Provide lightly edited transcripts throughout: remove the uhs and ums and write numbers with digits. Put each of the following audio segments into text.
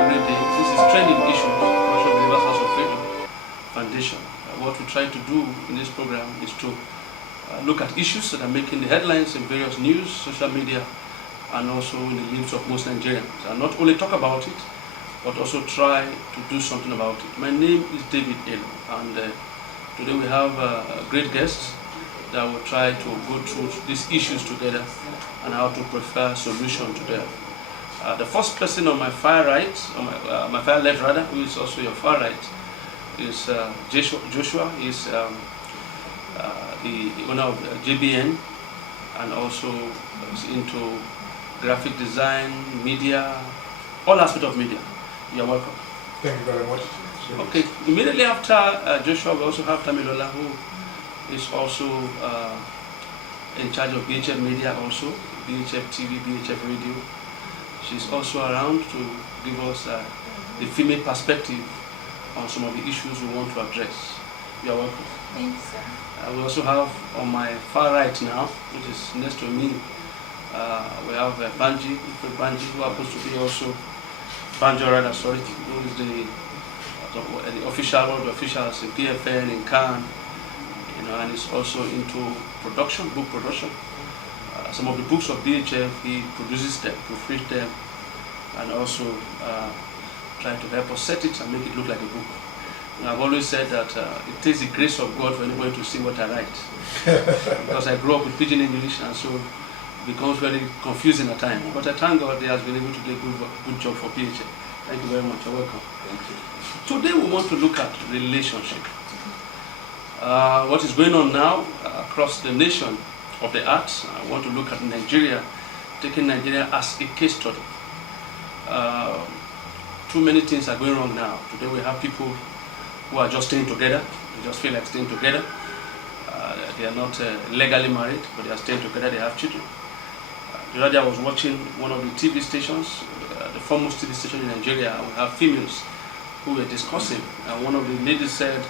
another great day. This is Trending Issues, Passion Believers House of Freedom Foundation. What we try to do in this program is to look at issues that are making the headlines in various news, social media, and also in the lives of most Nigerians. And not only talk about it, but also try to do something about it. My name is David Elo, and today we have great guests that will try to go through these issues together and how to prefer solution to them. The first person on my far right, on my far left rather, who is also your far right, is Joshua. He's the owner of JBN, and also is into graphic design, media, all aspects of media. You're welcome. Thank you very much. Okay, immediately after Joshua, we also have Tamilola, who is also in charge of BHF Media, also BHF TV, BHF Radio. She's also around to give us the female perspective on some of the issues we want to address. You are welcome. Thanks, sir. We also have on my far right now, which is next to me, we have Banji, who happens to be also Banjo Rada, sorry, who is the official, one of the officials in PFN, in Cannes, and is also into production, book production. Some of the books of BHF, he produces them, proofreads them, and also try to help us set it and make it look like a book. And I've always said that it takes the grace of God for anybody to see what I write. Because I grew up with pidgin English, and so it becomes very confusing at times. But I thank God he has been able to do a good job for BHF. Thank you very much. You're welcome. Thank you. Today we want to look at relationship. What is going on now across the nation of the arts. I want to look at Nigeria, taking Nigeria as a case study. Too many things are going wrong now. Today we have people who are just staying together. They just feel like staying together. They are not legally married, but they are staying together. They have children. The other day I was watching one of the TV stations, the foremost TV station in Nigeria. We have females who were discussing, and one of the ladies said,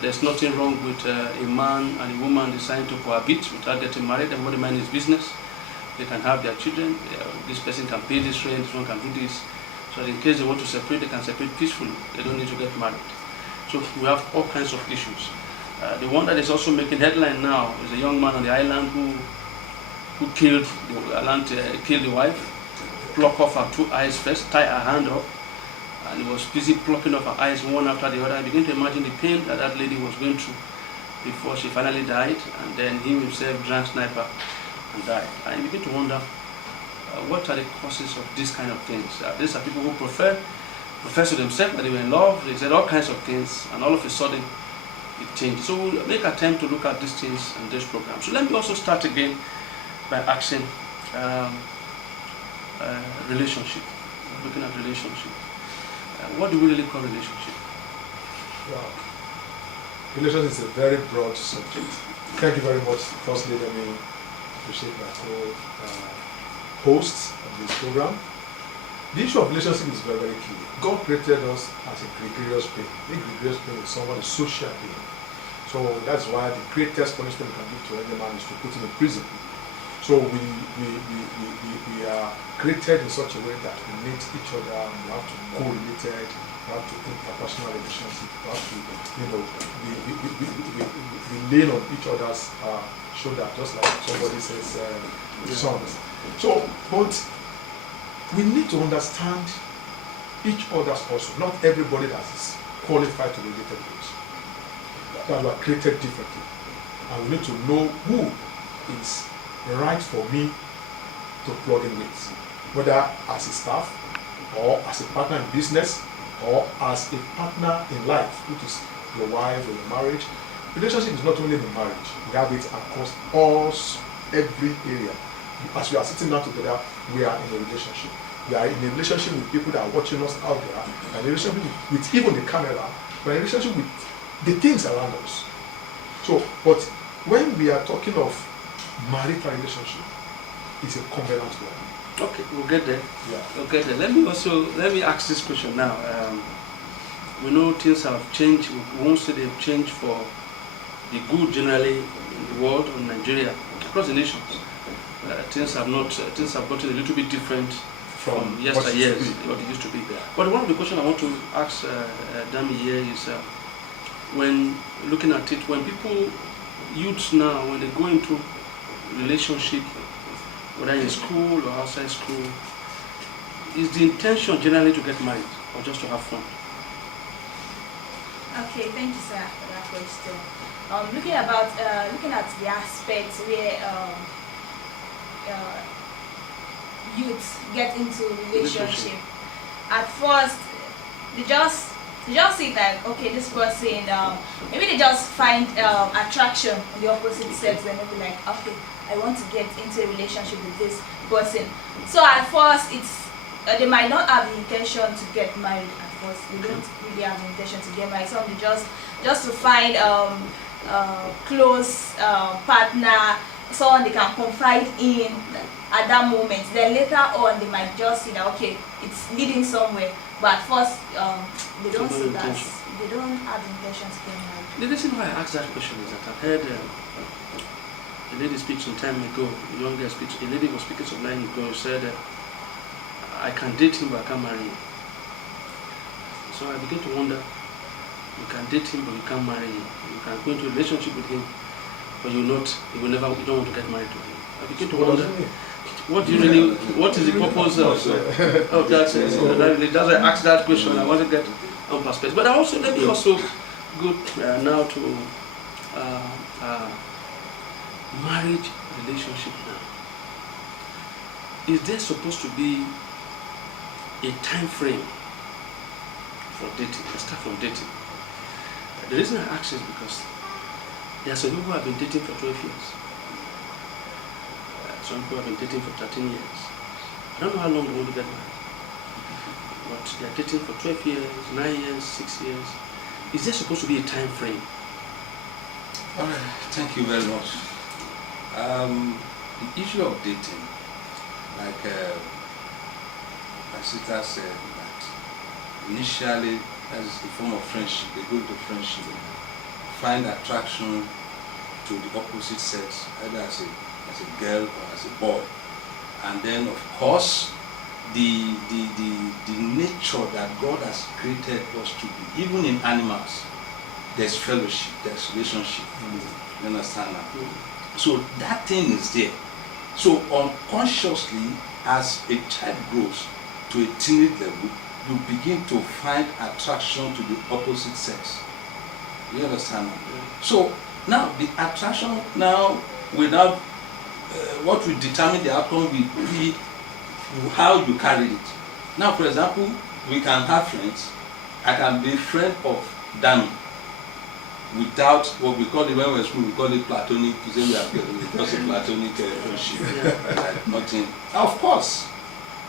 there's nothing wrong with a man and a woman deciding to cohabit without getting married. Everybody mind his business. They can have their children. This person can pay this rent, this one can do this. So in case they want to separate, they can separate peacefully. They don't need to get married. So we have all kinds of issues. The one that is also making headline now is a young man on the island who killed the wife, plucked off her 2 eyes first, tied her hand up, and he was busy plucking off her eyes one after the other. I began to imagine the pain that that lady was going through before she finally died, and then he himself drank sniper and died. And you begin to wonder, what are the causes of these kind of things? These are people who profess to themselves that they were in love, they said all kinds of things, and all of a sudden it changed. So we'll make an attempt to look at these things in this program. So let me also start again by asking relationship, looking at relationship. What do we really call relationship? Wow. Relationship is a very broad subject. Thank you very much. Firstly, let me appreciate my co-hosts of this program. The issue of relationship is very, very key. God created us as a gregarious being. A gregarious being is someone, a social being. So that's why the greatest punishment we can give to any man is to put him in prison. So we are created in such a way that we need each other, we have to co-related, we have to interpersonal relationship, we have to, we lean on each other's shoulder, just like somebody says, sons. So, but we need to understand each other's also. Not everybody that is qualified to relate to us. That we are created differently. And we need to know who is right for me to plug in with, whether as a staff or as a partner in business or as a partner in life, which is your wife or your marriage. Relationship is not only in marriage, we have it across every area. As we are sitting down together, we are in a relationship. We are in a relationship with people that are watching us out there, and a relationship with even the camera, but a relationship with the things around us. So, but when we are talking of marital relationship, it's a covenant one. Okay, we'll get there. Yeah. We'll get there. Let me ask this question now. We know things have changed. We won't say they've changed for the good generally in the world or Nigeria, across the nations. Things have gotten a little bit different from yesteryears, what it used to be there. But one of the questions I want to ask Dami here is, when looking at it, when people, youths now, when they go into relationship, whether in school or outside school, is the intention generally to get married or just to have fun? Okay, thank you, sir, for that question. Looking at the aspects where youths get into relationship. At first, they just see like, okay, this person, maybe they just find attraction in the opposite sex, and maybe like, okay, I want to get into a relationship with this person. So at first, they might not have the intention to get married. At first, they don't really have the intention to get married. Some just to find close partner, someone they can confide in at that moment. Then later on, they might just see that, okay, it's leading somewhere. But at first, they don't see that. They don't have the intention to get married. The reason why I asked that question is that I've heard a lady speak some time ago. A young girl speaks. A lady was speaking some time ago. She said, "I can date him, but I can't marry him." So I began to wonder: you can date him, but you can't marry him. You can go into a relationship with him, but you don't want to get married to him. I began to wonder: what is the purpose of that? That's why I asked that question. I want to get on perspective. But let me also go now to marriage relationship now. Is there supposed to be a time frame for dating? Let's start from dating. The reason I ask is because there are some people who have been dating for 12 years. Some people have been dating for 13 years. I don't know how long they want to get married. But they are dating for 12 years, 9 years, 6 years. Is there supposed to be a time frame? Thank you very much. The issue of dating, like my sister said, that initially as a form of friendship, they go into friendship, find attraction to the opposite sex, either as a girl or as a boy, and then of course the nature that God has created us to be, even in animals, there's fellowship, there's relationship. You understand that? So that thing is there. So unconsciously, as a child grows to a teenage level, you begin to find attraction to the opposite sex. You understand that? So now the attraction now without what will determine the outcome will be how you carry it. Now, for example, we can have friends. I can be a friend of Dami without what we call it when we're in school, we call it platonic. You say we are just a platonic friendship, like nothing. Of course,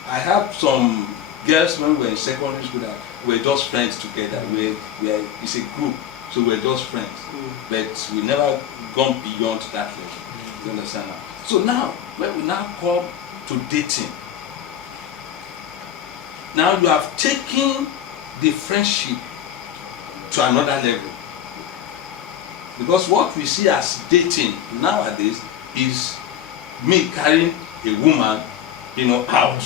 I have some girls when we were in secondary school that we're just friends together. It's a group, so we're just friends. But we never gone beyond that level. You understand now? So now, when we now come to dating, now you have taken the friendship to another level. Because what we see as dating nowadays is me carrying a woman, out.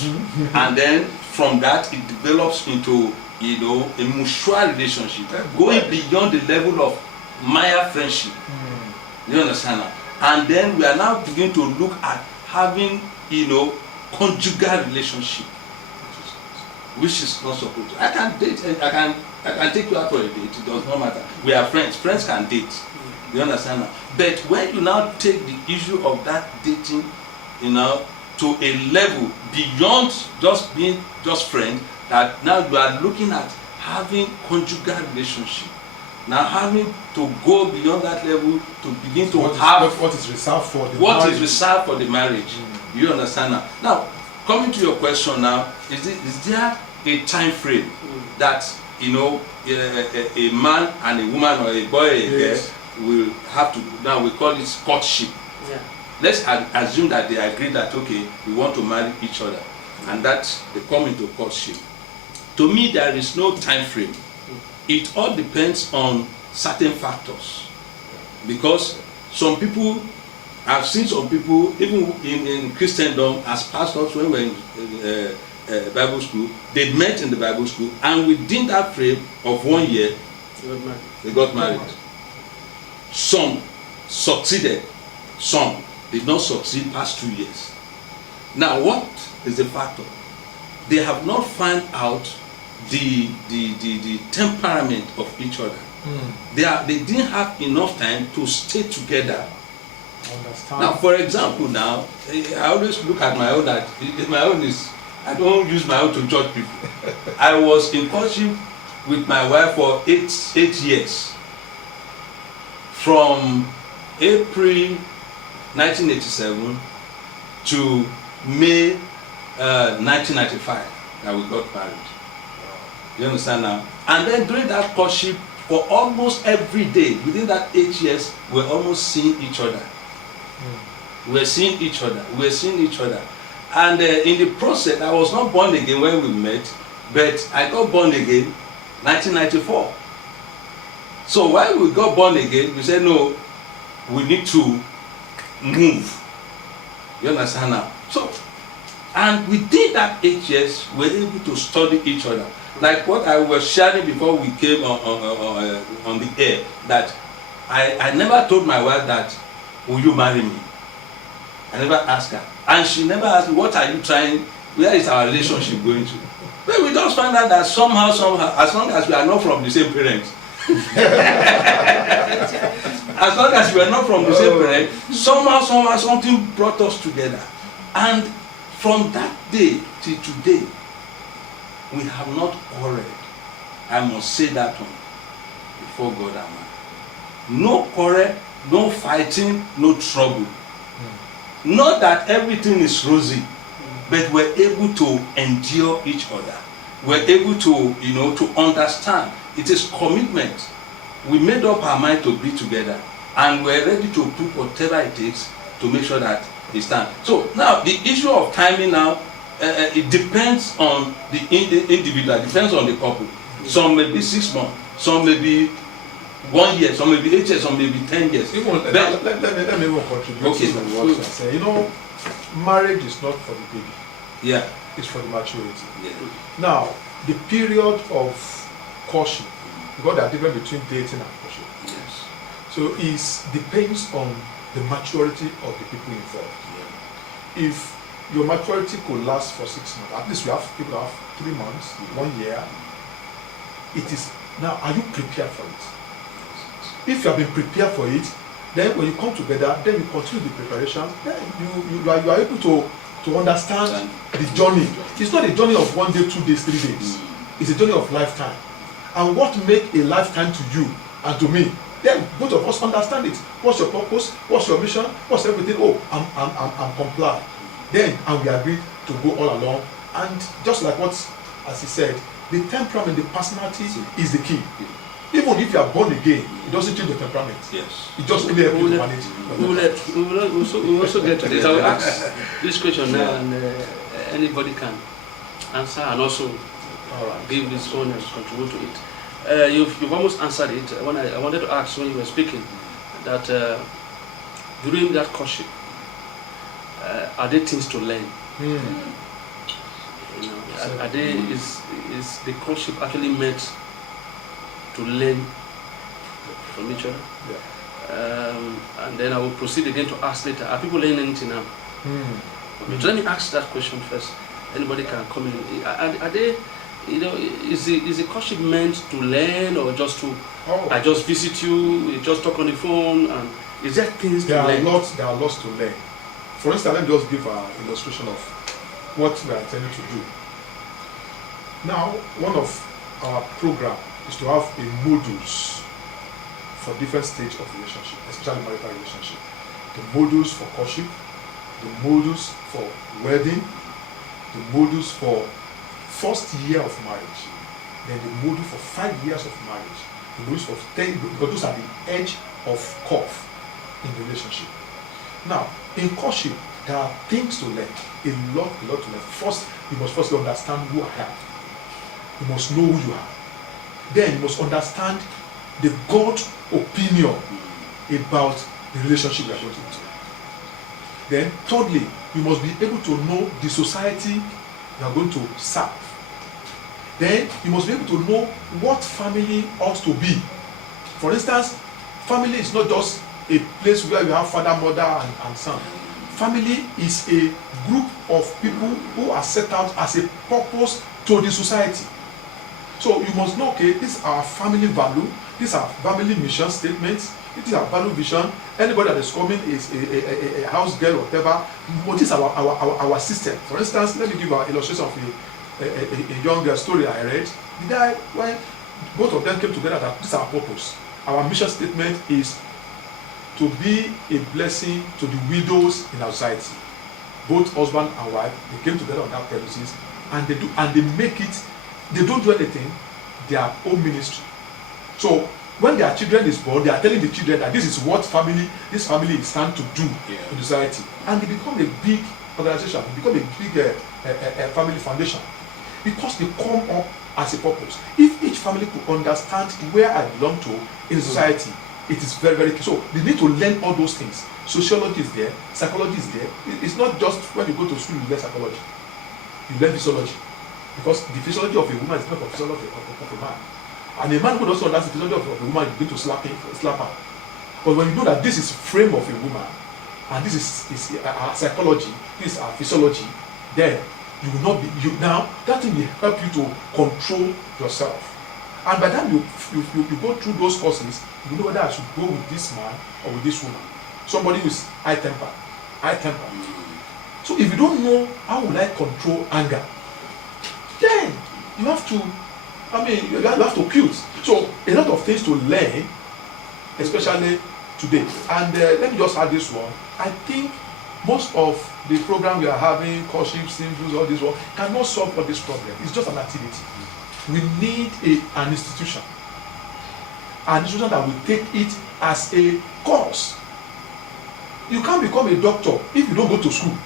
And then from that it develops into, a mutual relationship, going beyond the level of mere friendship. You understand now? And then we are now beginning to look at having, conjugal relationship, which is not supposed to. I can date, I can take you out for a date, it does not matter. We are friends, friends can date. You understand now? But when you now take the issue of that dating, to a level beyond just being just friends, that now you are looking at having conjugal relationship. Now having to go beyond that level to begin to what is reserved for the marriage. Is reserved for the marriage. You understand now? Now, coming to your question now, is there a time frame that a man and a woman or a boy and a girl will have to, now we call it courtship. Yeah. Let's assume that they agree that, okay, we want to marry each other, and that they come into courtship. To me, there is no time frame. It all depends on certain factors. Because some people, I've seen some people, even in Christendom, as pastors, when we're Bible school. They met in the Bible school, and within that frame of 1 year, they got married. Some succeeded, some did not succeed past 2 years. Now, what is the factor? They have not found out the temperament of each other. They didn't have enough time to stay together. Understand. Now, for example, now I always look at my own. That my own is, I don't use my own to judge people. I was in courtship with my wife for 8 years, from April 1987 to May 1995 that we got married. You understand now? And then during that courtship, for almost every day within that 8 years, we're almost seeing each other. We're seeing each other. We're seeing each other. And in the process, I was not born again when we met, but I got born again 1994. So while we got born again, we said, no, we need to move. You understand now? So, and within that 8 years, we were able to study each other. Like what I was sharing before we came on the air, that I never told my wife that, will you marry me? I never asked her. And she never asked me, what are you trying, where is our relationship going to? But we just find out that somehow, as long as we are not from the same parents, as long as we are not from the same parents, somehow, something brought us together. And from that day till today, we have not quarreled. I must say that one before God and man. No quarrel, no fighting, no trouble. Not that everything is rosy, but we're able to endure each other. We're able to, to understand. It is commitment. We made up our mind to be together, and we're ready to put whatever it takes to make sure that it stands. So now the issue of timing now, it depends on the individual, it depends on the couple. Some may be 6 months, some may be 1 year, some may be 8 years, some may be 10 years. Even, let me even contribute Okay. to what you are saying. Marriage is not for the baby. Yeah. It's for the maturity. Yeah. Now, the period of courtship, because there are difference between dating and courtship. Yes. So it depends on the maturity of the people involved. Yeah. If your maturity could last for 6 months, at least we have people that have 3 months, 1 year, it is, now are you prepared for it? If you have been prepared for it, then when you come together, then you continue the preparation, then you are able to understand the journey. It's not a journey of 1 day, 2 days, 3 days. It's a journey of lifetime. And what makes a lifetime to you and to me, then both of us understand it. What's your purpose? What's your mission? What's everything? Oh, I'm compliant. Then, and we agree to go all along. And just like what, as he said, the temperament, the personality is the key. Even if you are born again, it doesn't change the temperament. Yes. It just only helps you to manage. We will also get to this. I will ask this question now, and anybody can answer and also give his own contribute to it. You've almost answered it. When I wanted to ask when you were speaking that during that courtship, are there things to learn? Are they, is the courtship actually meant to learn from each other? Yeah. And then I will proceed again to ask later, are people learning anything now? But let me ask that question first. Anybody can come in. Are they, is the courtship meant to learn, or just to, I just visit you, we just talk on the phone, and is there things to learn? There are lots to learn. For instance, let me just give an illustration of what we are intending to do. Now, one of our program is to have a modules for different stages of relationship, especially marital relationship. The modules for courtship, the modules for wedding, the modules for first year of marriage, then the module for 5 years of marriage, the modules for 10, because those are the edge of curve in the relationship. Now, in courtship, there are things to learn, a lot to learn. First, you must first understand who I am. You must know who you are. Then you must understand the God opinion about the relationship you are going into. Then thirdly, you must be able to know the society you are going to serve. Then you must be able to know what family ought to be. For instance, family is not just a place where you have father, mother, and son. Family is a group of people who are set out as a purpose to the society. So you must know, okay, this is our family value, these are family mission statements, this is our value vision. Anybody that is coming is a house girl or whatever. But this is our system. For instance, let me give an illustration of a young story I read. The guy, when both of them came together, that this is our purpose. Our mission statement is to be a blessing to the widows in our society. Both husband and wife, they came together on that premises, and they make it. They don't do anything. Their own ministry. So when their children is born, they are telling the children that this is what this family is stand to do in society, and they become a big organization. They become a big family foundation because they come up as a purpose. If each family could understand where I belong to in society, it is very, very key. So they need to learn all those things. Sociology is there, psychology is there. It's not just when you go to school you learn psychology. You learn physiology. Because the physiology of a woman is not the physiology of a man. And a man who also understands the physiology of a woman, you begin to slap her. But when you know that this is frame of a woman, and this is our psychology, this is our physiology, then you will not be, now that thing will help you to control yourself. And by the time you go through those courses, you know whether I should go with this man or with this woman. Somebody who is high temper. So if you don't know how will I control anger, then you have to, you have to quit. So a lot of things to learn, especially today. And let me just add this one. I think most of the program we are having, courtship, symbols, all this one, cannot solve all this problem. It's just an activity. We need an institution. An institution that will take it as a course. You can't become a doctor if you don't go to school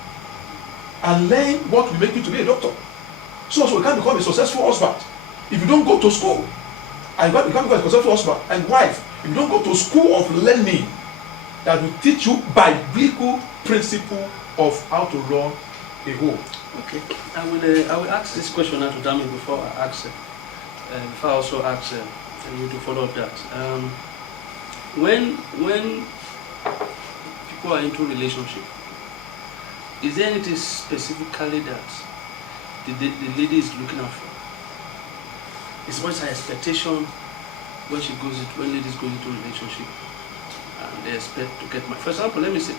and learn what will make you to be a doctor. So you can't become a successful husband if you don't go to school. And you can't become a successful husband and wife if you don't go to school of learning that will teach you biblical principle of how to run a home. Okay, I will ask this question now to Dami before I also ask you to follow up that. When people are into relationship, is there anything specifically that the lady is looking out for? Is what's her expectation when ladies go into relationship and they expect to get married? For example, let me say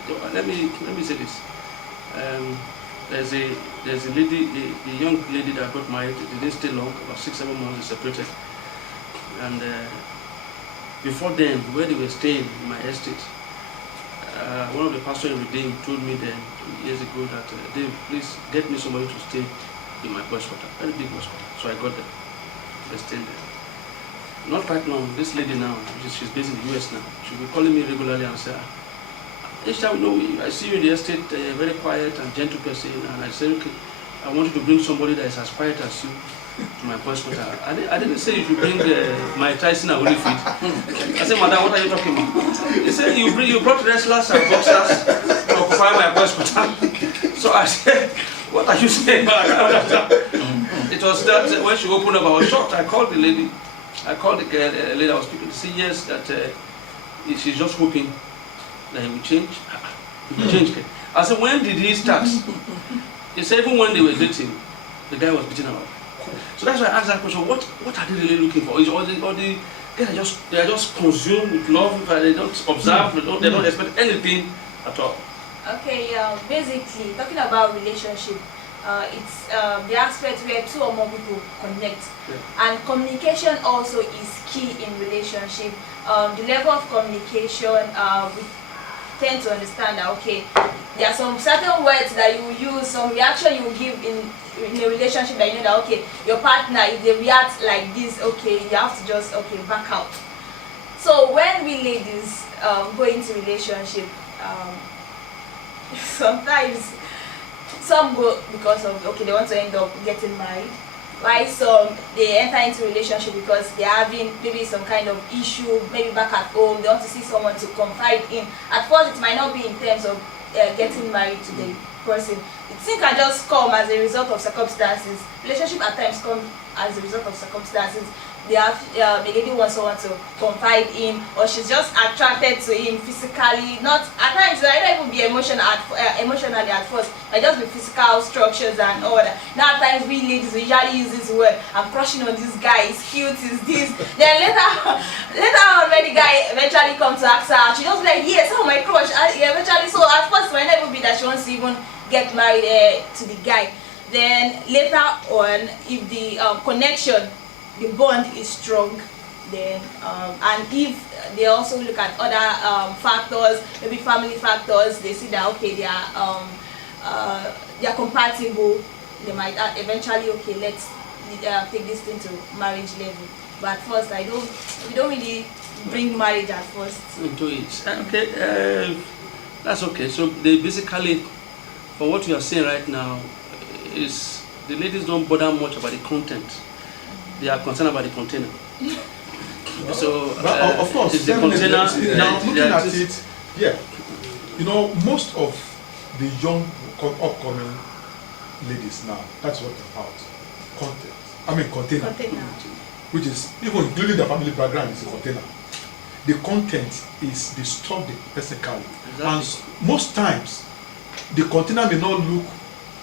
this. There's a lady, a young lady that got married. They didn't stay long, about 6-7 months. They separated, and before then, where they were staying in my estate, one of the pastors in Redeem told me then years ago that Dave, please get me somebody to stay in my boys' quarter, very big boys' quarter. So I got them. They stayed there. Not quite long. This lady now, she's based in the US now. She'll be calling me regularly and say, each time I see you in the estate, very quiet and gentle person, and I say, okay, I want you to bring somebody that is as quiet as you to my boys' quarter. I didn't say you should bring my Tyson and Holyfield. I said, madam, what are you talking about? He said, you brought wrestlers and boxers to occupy my boys' quarter. So I said, what are you saying? It was that when she opened up, I was shocked. I called the lady. I called the lady I was speaking to say yes, that she's just hoping that he will change. He will change. I said, when did he start? He said, even when they were dating, the guy was beating her up. So that's why I asked that question, what are they really looking for? Is all the guys they are just consumed with love, they don't observe, they don't expect anything at all. Okay, basically, talking about relationship, it's the aspect where two or more people connect. Yeah. And communication also is key in relationship. The level of communication, we tend to understand that, okay, there are some certain words that you will use, some reaction you will give in a relationship that you know that, okay, your partner, if they react like this, okay, you have to just, okay, back out. So when we ladies go into relationship, sometimes some go because of, okay, they want to end up getting married, while some they enter into relationship because they're having maybe some kind of issue, maybe back at home, they want to see someone to confide in. At first it might not be in terms of getting married to the person, things can just come as a result of circumstances. Relationship at times come as a result of circumstances. They have a lady wants someone to confide in, or she's just attracted to him physically. Not at times, it might not even be emotionally at first. It just be physical structures and all that. Now at times we ladies we usually use this word. I'm crushing on this guy. He's cute. He's this. Then later on, when the guy eventually comes to ask her, she just be like, yes, oh my crush. Eventually, so at first it might not even be that she wants to even get married to the guy. Then later on, if the connection, the bond is strong, then and if they also look at other factors, maybe family factors, they see that okay, they are compatible, they might eventually okay, let's take this thing to marriage level. But at first, we don't really bring marriage at first into it. Okay, that's okay. So they basically, for what you are saying right now, is the ladies don't bother much about the content. They are concerned about the container. So, of course, the container. Now looking at it, yeah, you know, most of the young upcoming ladies now, that's what they're about. Content. I mean container. Which is even including the family background is a container. The content is the stuff the person carry. Exactly. And most times, the container may not look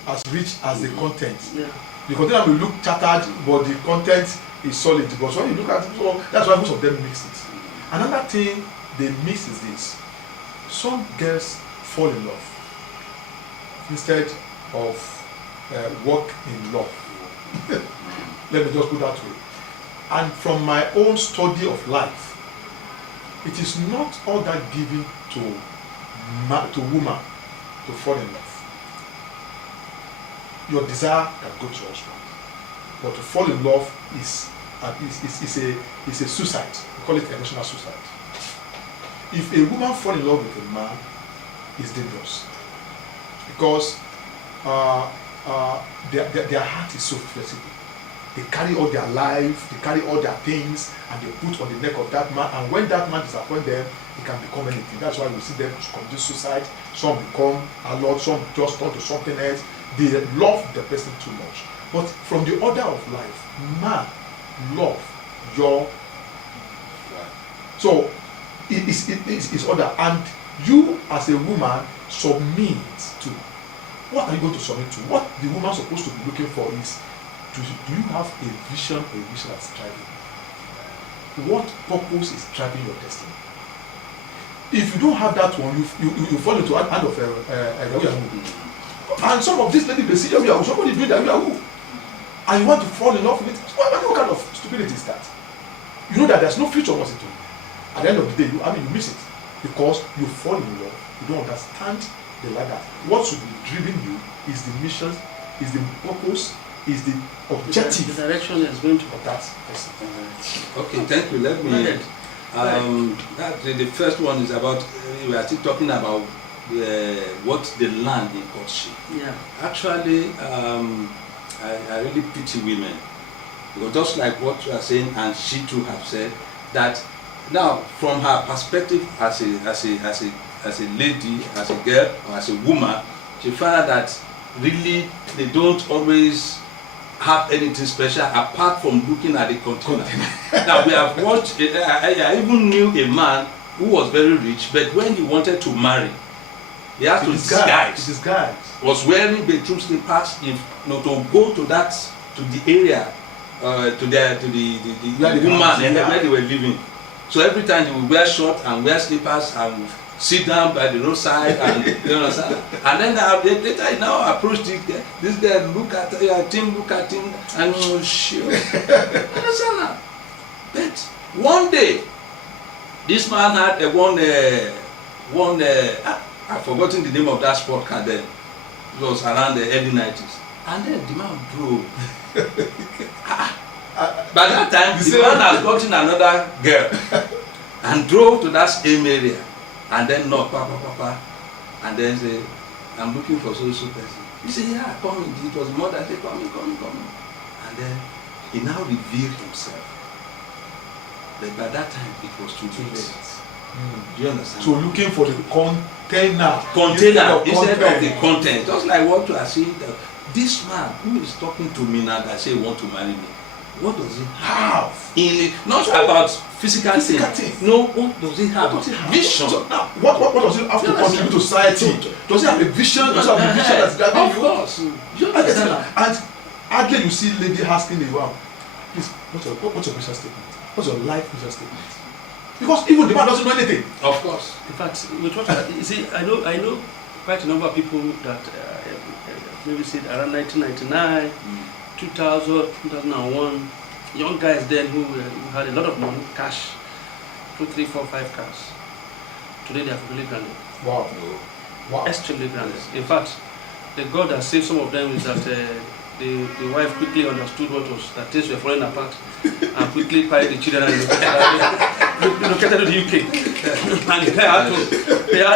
as rich as the content. Yeah. The container will look tattered, but the content is solid. But when you look at it, so that's why most of them mix it. Another thing they mix is this. Some girls fall in love instead of work in love. Let me just put that way. And from my own study of life, it is not all that given to woman to fall in love. Your desire can go to your husband, but to fall in love is a suicide. We call it emotional suicide. If a woman fall in love with a man, it's dangerous because their heart is so flexible. They carry all their life, they carry all their things, and they put on the neck of that man. And when that man disappoints them, it can become anything. That's why we see them commit suicide. Some become a lot, some just turn to something else. They love the person too much. But from the order of life, man love your wife. So it is order, and you as a woman submit to. What are you going to submit to? What the woman supposed to be looking for is, do you have a vision that's driving? What purpose is driving your destiny? If you don't have that one, you fall into an hand of a and some of these ladies, they see somebody doing that Yahoo, and you want to fall in love with it. What kind of stupidity is that? You know that there's no future once it do. At the end of the day, you miss it because you fall in love. You don't understand the life. That what should be driving you is the mission, is the purpose, is the objective. The direction is going to that person. Okay, thank you. Let me. The first one is about. We are still talking about what they learn in courtship. Yeah. Actually, I really pity women because just like what you are saying, and she too have said that now from her perspective as a lady, as a girl, or as a woman, she found that really they don't always have anything special apart from looking at the container. Now we have watched. I even knew a man who was very rich, but when he wanted to marry, he had to disguise. Was wearing bedroom slippers, to go to the area, to the woman where they were living. So every time he would wear shorts and wear slippers and sit down by the roadside, and you understand. And then later he now approached this guy, look at him, and oh shit. Understand now? But one day, this man had I've forgotten the name of that sport car then. It was around the early 90s. And then the man drove. By that time, the man has gotten another girl and drove to that same area and then knocked, and then say, I'm looking for so person. He said, yeah, come in. It was the mother said, come in. And then he now revealed himself. But by that time, it was too late. Do you understand? So looking for the container Instead of the content. Just like what you are saying, this man who is talking to me now that say he want to marry me, what does he have in it? Not about physical thing. No, what does he have? Vision. So now, what does he have to contribute to society? Does he have a vision? Does he have a vision that's driving you? Of course. You understand? And hardly you see lady asking the wow, please, what's your vision statement? What's your life vision statement? Because even the man doesn't know anything. Of course. In fact, we talk about, you see, I know quite a number of people that maybe said around 1999, 2000, 2001, young guys then who had a lot of money, cash, 2, 3, 4, 5 cars. Today they are really grounded. Wow. Extremely grounded. In fact, the God that saved some of them is that the wife quickly understood what was that things were falling apart and quickly carried the children and relocated to the UK. And the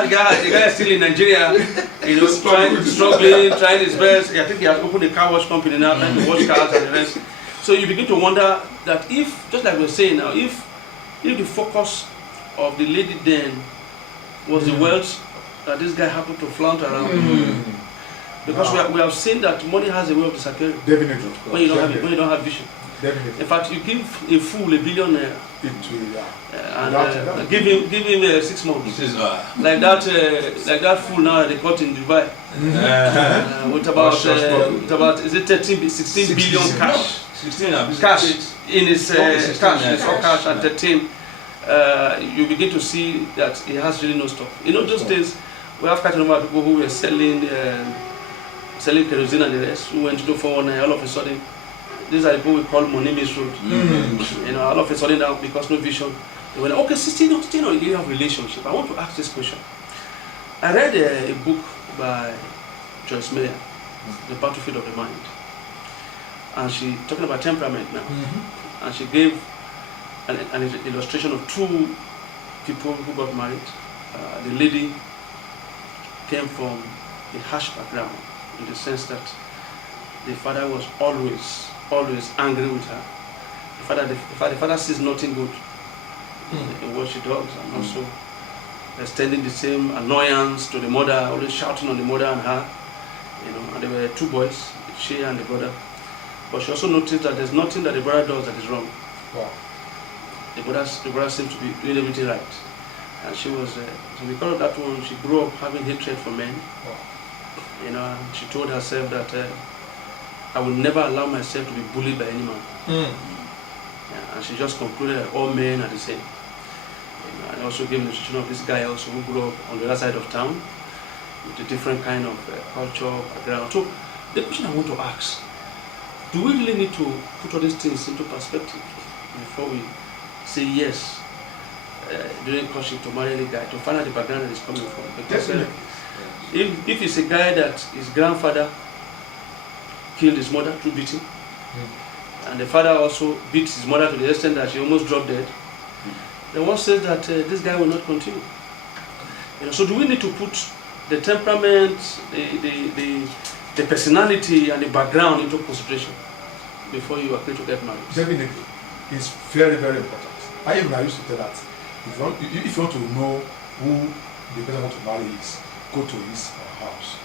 guy is still in Nigeria, you know, struggling, trying his best. I think he has opened a car wash company now, trying to wash cars and the rest. So you begin to wonder that if, just like we're saying now, if the focus of the lady then was the wealth that this guy happened to flaunt around. Because we have seen that money has a way of disappearing. Definitely. When you don't have vision. Definitely. In fact, you give a fool $1 billion and give him 6 months. Like that fool now that they caught in Dubai. With about is it 16 billion cash? 16 cash in his cash. It's all cash at 13. You begin to see that he has really no stock. You know, just days we have quite a number of people who were selling kerosene and the rest, who went to do 419. All of a sudden, these are the people we call money misroad. You know, all of a sudden now, because no vision, they went, okay, 16 or you have relationship. I want to ask this question. I read a book by Joyce Meyer, The Battlefield of the Mind, and she talking about temperament now, and she gave an illustration of 2 people who got married. The lady came from a harsh background, in the sense that the father was always angry with her. The father sees nothing good in what she does, and also extending the same annoyance to the mother, always shouting on the mother and her. You know, and there were 2 boys, she and the brother. But she also noticed that there's nothing that the brother does that is wrong. Wow. The brother seems to be doing everything right. And she was, so because of that one, she grew up having hatred for men. Wow. You know, and she told herself that I will never allow myself to be bullied by any man. Yeah, and she just concluded that all men are the same. You know, and also gave the illustration of this guy also who grew up on the other side of town with a different kind of culture, background. So the question I want to ask, do we really need to put all these things into perspective before we say yes during courtship to marry any guy, to find out the background that he's coming from? Because if it's a guy that his grandfather killed his mother through beating, and the father also beat his mother to the extent that she almost dropped dead, then one says that this guy will not continue. You know, so do we need to put the temperament, the personality and the background into consideration before you agree to get married? Definitely. It's very, very important. I used to tell that if you want to know who the person want to marry is, go to his or her house.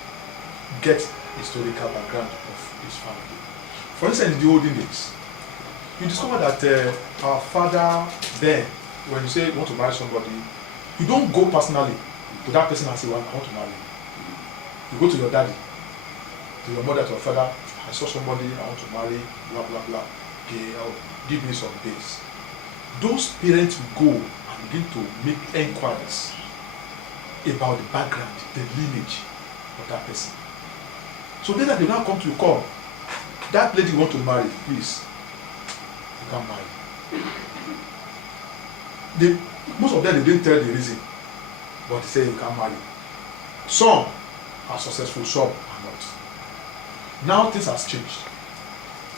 Get historical background of his family. For instance, in the olden days, you discover that our father then, when you say you want to marry somebody, you don't go personally to that person and say, well, I want to marry you. You go to your daddy, to your mother, to your father. I saw somebody I want to marry, blah blah blah. Okay, give me some days. Those parents will go and begin to make inquiries about the background, the lineage of that person. So then they now come to you, come. That lady you want to marry, please, you can't marry. Most of them, they didn't tell the reason, but they say you can't marry. Some are successful, some are not. Now things has changed.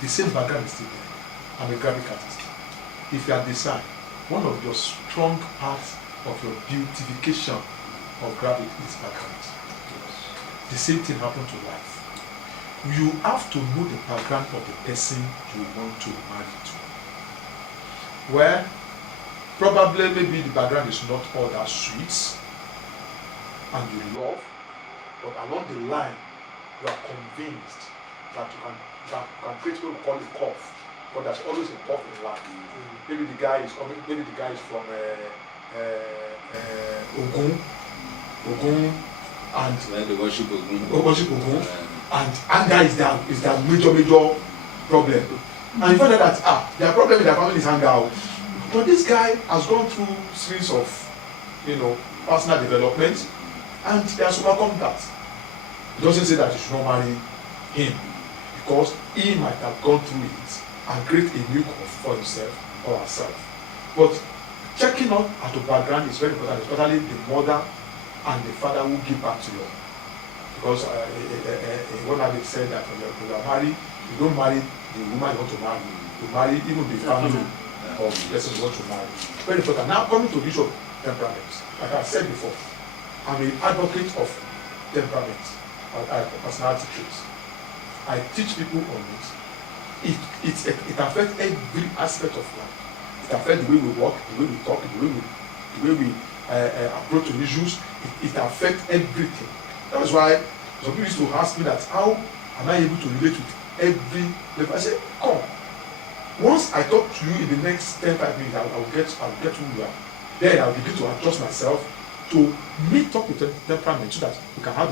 The same background is still there. I'm a graphic artist. If you are design, one of your strong parts of your beautification of graphic is background. The same thing happened to life. You have to know the background of the person you want to marry to. Well, probably maybe the background is not all that sweet and you love, but along the line you are convinced that you can create what we call a curve, but there's always a curve in life. Maybe the guy is coming, maybe the guy is from Ogun, and When they worship Ogun. And anger is their major problem. And you find out that their problem with their family is anger. But this guy has gone through series of, personal development, and he has overcome that. It doesn't say that you should not marry him, because he might have gone through it and create a new curve for himself or herself. But checking out at the background is very important, especially the mother and the father who give back to you. Because one of them said that when you are married, you don't marry the woman you want to marry. You marry even the family of the person you want to marry. Very important. Now coming to the issue of temperaments, like I said before, I'm an advocate of temperament, personality traits. I teach people on it. It affects every aspect of life. It affects the way we walk, the way we talk, the way we approach to issues. It affects everything. That is why some people used to ask me that, how am I able to relate with every level? I said, come. Once I talk to you in the next 10-5 minutes, I'll get who you are. Then I'll begin to adjust myself to meet up with temperament so that we can have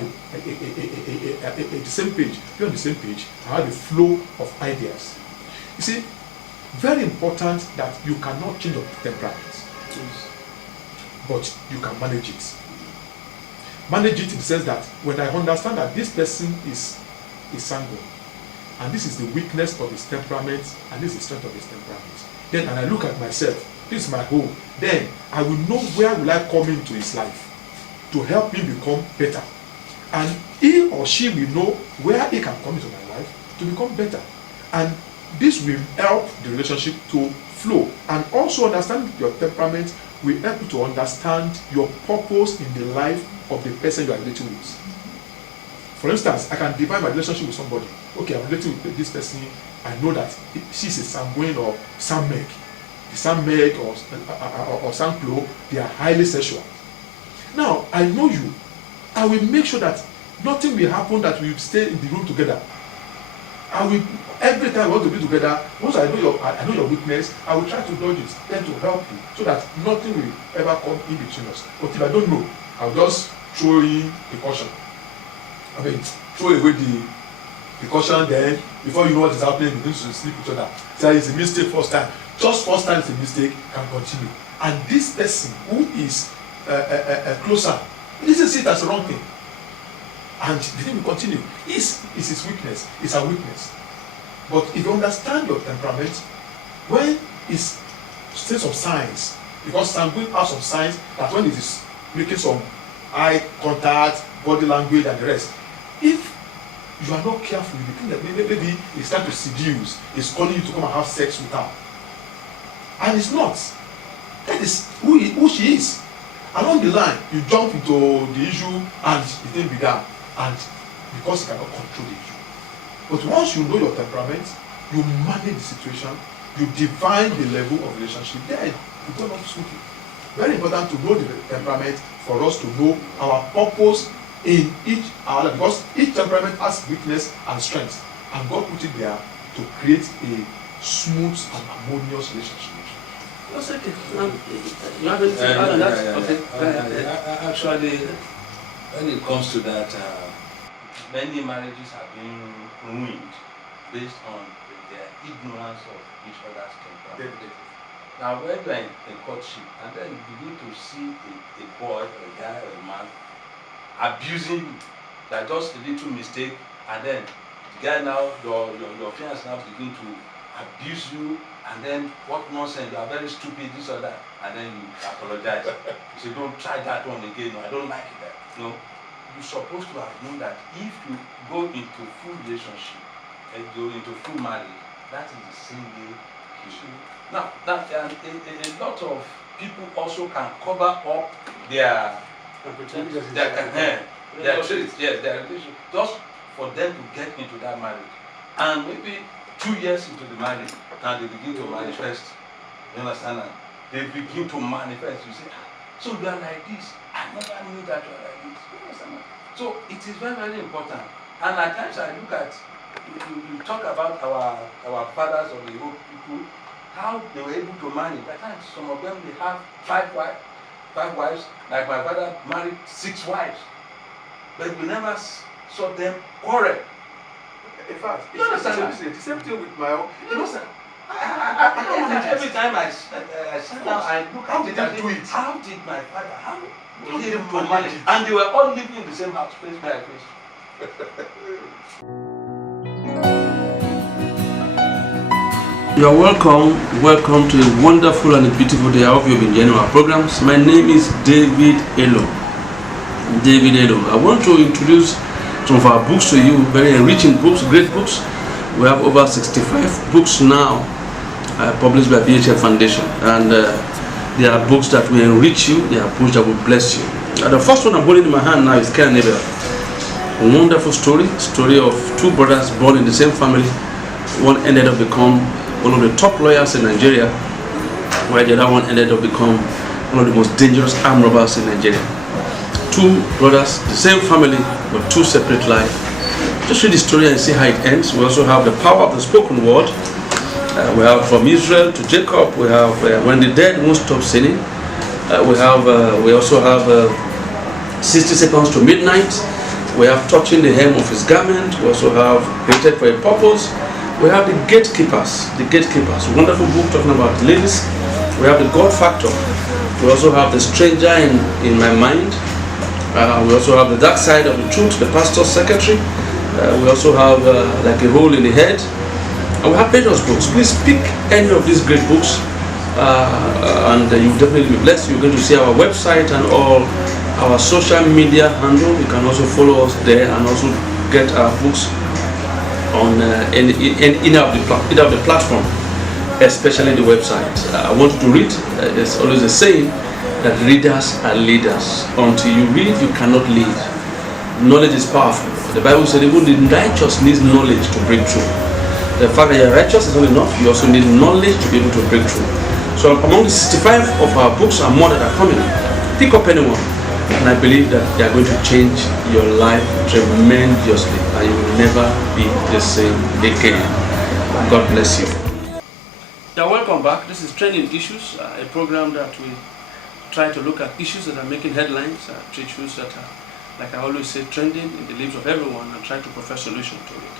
the same page, be on the same page, and have a flow of ideas. You see, very important that you cannot change your temperament, but you can manage it. Manage it in the sense that when I understand that this person is sanguine, and this is the weakness of his temperament, and this is the strength of his temperament, then and I look at myself, this is my home, then I will know where will I come into his life to help him become better. And he or she will know where he can come into my life to become better. And this will help the relationship to flow. And also understand your temperament will help you to understand your purpose in the life of the person you are relating with. For instance, I can divide my relationship with somebody. Okay, I'm relating with this person. I know that she's a sanguine or Samek. The Samek or Sanklo, they are highly sexual. Now, I know you. I will make sure that nothing will happen that we stay in the room together. I will, every time we want to be together, once I know your weakness, I will try to dodge it, then to help you, so that nothing will ever come in between us. But if I don't know, I'll just throw in the caution. Throw away the caution, then before you know what is happening, begin to sleep with each other. Say it's a mistake first time. Just first time it's a mistake, can continue. And this person who is closer, he doesn't see it as a wrong thing. And the thing will continue. Is his weakness, is her weakness. But if you understand your temperament, when it's still some signs, because sanguine has some signs that when it is making some eye contact, body language and the rest, if you are not careful, you think that maybe it's time to seduce, it's calling you to come and have sex with her. And it's not. That is who she is. Along the line, you jump into the issue and the thing began. And because you cannot control the issue. But once you know your temperament, you manage the situation, you define the level of relationship, then you go on smoothly. Very important to know the temperament for us to know our purpose in each our life, because each temperament has weakness and strength, and God put it there to create a smooth and harmonious relationship. That's okay. You have anything to add on that? Okay. Actually, when it comes to that, many marriages have been ruined based on their ignorance of each other's temperament. Now, when you are in courtship, and then you begin to see a boy, a guy, or a man abusing you, that just a little mistake, and then the guy now, your fiance now begin to abuse you, and then what nonsense, you are very stupid, this or that, and then you apologize. You say, don't try that one again, no, I don't like it. No, you're supposed to have known that if you go into full relationship and go into full marriage, that is the single issue. Now, a lot of people also can cover up their traits, yes, their relationship, just for them to get into that marriage. And maybe 2 years into the marriage, now they begin to manifest. You understand that? they begin to manifest. You say, so you are like this. I never knew that you are like this. You understand? So it is very, very important. And at times I look at, you talk about our fathers of the old people, how they were able to manage. At times some of them, they have five wives. Like my father married 6 wives. But we never saw them quarrel. In fact, You understand? it's the same thing with my own. You understand? Every time I sit down, I look How at did it, I do it? How did my father, how was he did able I to manage? manage? And they were all living in the same house, face by face. You're welcome to a wonderful and a beautiful day. I hope you've been enjoying our programs. My name is David Elo. I want to introduce some of our books to you, very enriching books, great books. We have over 65 books now published by BHL Foundation, and there are books that will enrich you, there are books that will bless you. The first one I'm holding in my hand now is Cain and Abel. A wonderful story of 2 brothers born in the same family. One ended up become one of the top lawyers in Nigeria, while the other one ended up become one of the most dangerous armed robbers in Nigeria. 2 brothers, the same family, but 2 separate lives. Just read the story and see how it ends. We also have the power of the spoken word. We have from Israel to Jacob. We have when the dead won't stop sinning. We also have 60 seconds to midnight. We have touching the hem of his garment. We also have created for a purpose. We have the gatekeepers. Wonderful book talking about ladies. We have the God factor. We also have the stranger in my mind. We also have the dark side of the truth, the pastor's secretary. We also have like a hole in the head. And we have various books. Please pick any of these great books and you'll definitely be blessed. You're going to see our website and all our social media handle. You can also follow us there and also get our books on either of the platform, especially the website. I want you to read. There's always a saying that readers are leaders. Until you read, you cannot lead. Knowledge is powerful. The Bible said even the righteous needs knowledge to break through. The fact that you're righteous is not enough. You also need knowledge to be able to break through. So among the 65 of our books and more that are coming, pick up anyone. And I believe that they are going to change your life tremendously and you will never be the same again. God bless you. Yeah, welcome back. This is Trending Issues, a program that we try to look at issues that are making headlines, issues that are, like I always say, trending in the lives of everyone, and try to provide solution to it.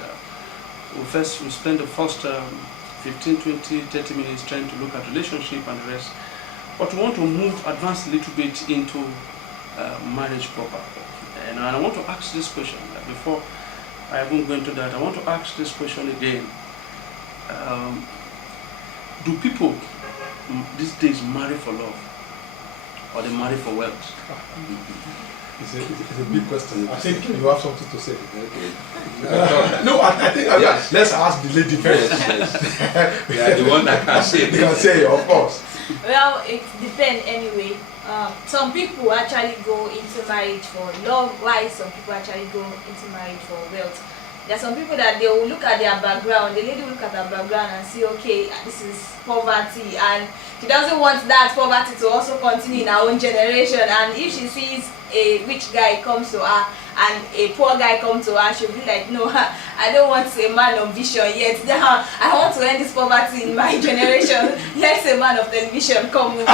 We spend the first 15, 20, 30 minutes trying to look at relationship and the rest. But we want to advance a little bit into marriage proper. And I want to ask this question, before I even go into that, I want to ask this question again. Do people these days marry for love? Or they marry for wealth? It's a big question. I think you have something to say. Okay. No, I think Yes. let's ask the lady first. Yes. Yeah, the one that can say. You can say, of course. Well, it depends anyway. Some people actually go into marriage for love, while some people actually go into marriage for wealth. There are some people that they will look at their background, the lady will look at her background and see, okay, this is poverty, and she doesn't want that poverty to also continue in her own generation. And if she sees a rich guy comes to her and a poor guy comes to her, she'll be like, no, I don't want a man of vision yet. I want to end this poverty in my generation. Let a man of television come over.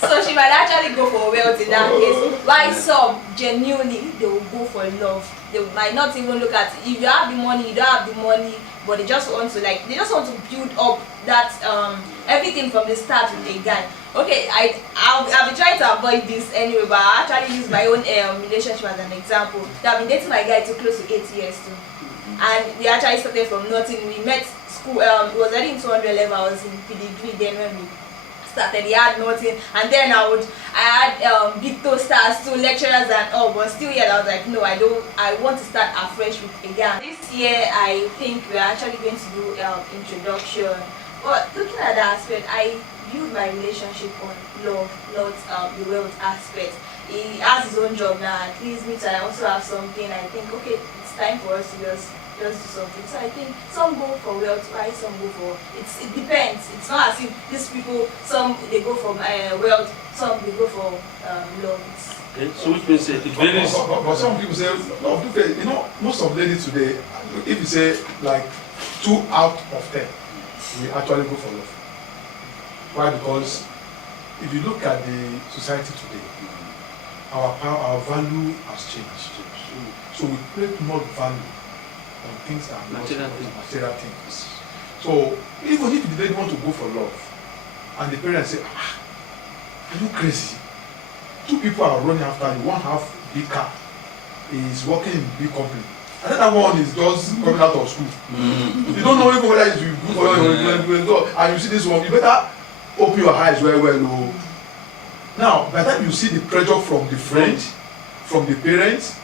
So she might actually go for wealth in that case. Why some genuinely they will go for love. They might not even look at if you have the money, you don't have the money, but they just want to build up that everything from the start with a guy. Okay, I'll be trying to avoid this anyway, but I actually use my own relationship as an example. So I've been dating my guy to close to 8 years too, and we actually started from nothing. We met school. It was already in 200 level. I was in PD3 then when we started. He had nothing, and then I had big toe stars too, lecturers and all, but still yet I was like, no, I want to start afresh with a guy. This year I think we're actually going to do introduction. But looking at that aspect, I build my relationship on love, not the wealth aspect. He has his own job now, at least me too, I also have something. I think, okay, it's time for us to just just do something. So I think some go for wealth, while some go for it depends. It's not as if these people, some they go for wealth, some they go for love. Okay, so which means it varies. But some people say, you know, most of ladies today, if you say like 2 out of 10, we actually go for love. Why? Because if you look at the society today, our value has changed. So we place more value on things that are not material things. So even if the lady want to go for love, and the parents say, are you crazy? 2 people are running after you. One have big car, is working in big company. Another one is just coming out of school. You don't know even whether it's good for you, and you see this one, you better open your eyes very well. Now, by the time you see the pressure from the friend, from the parents,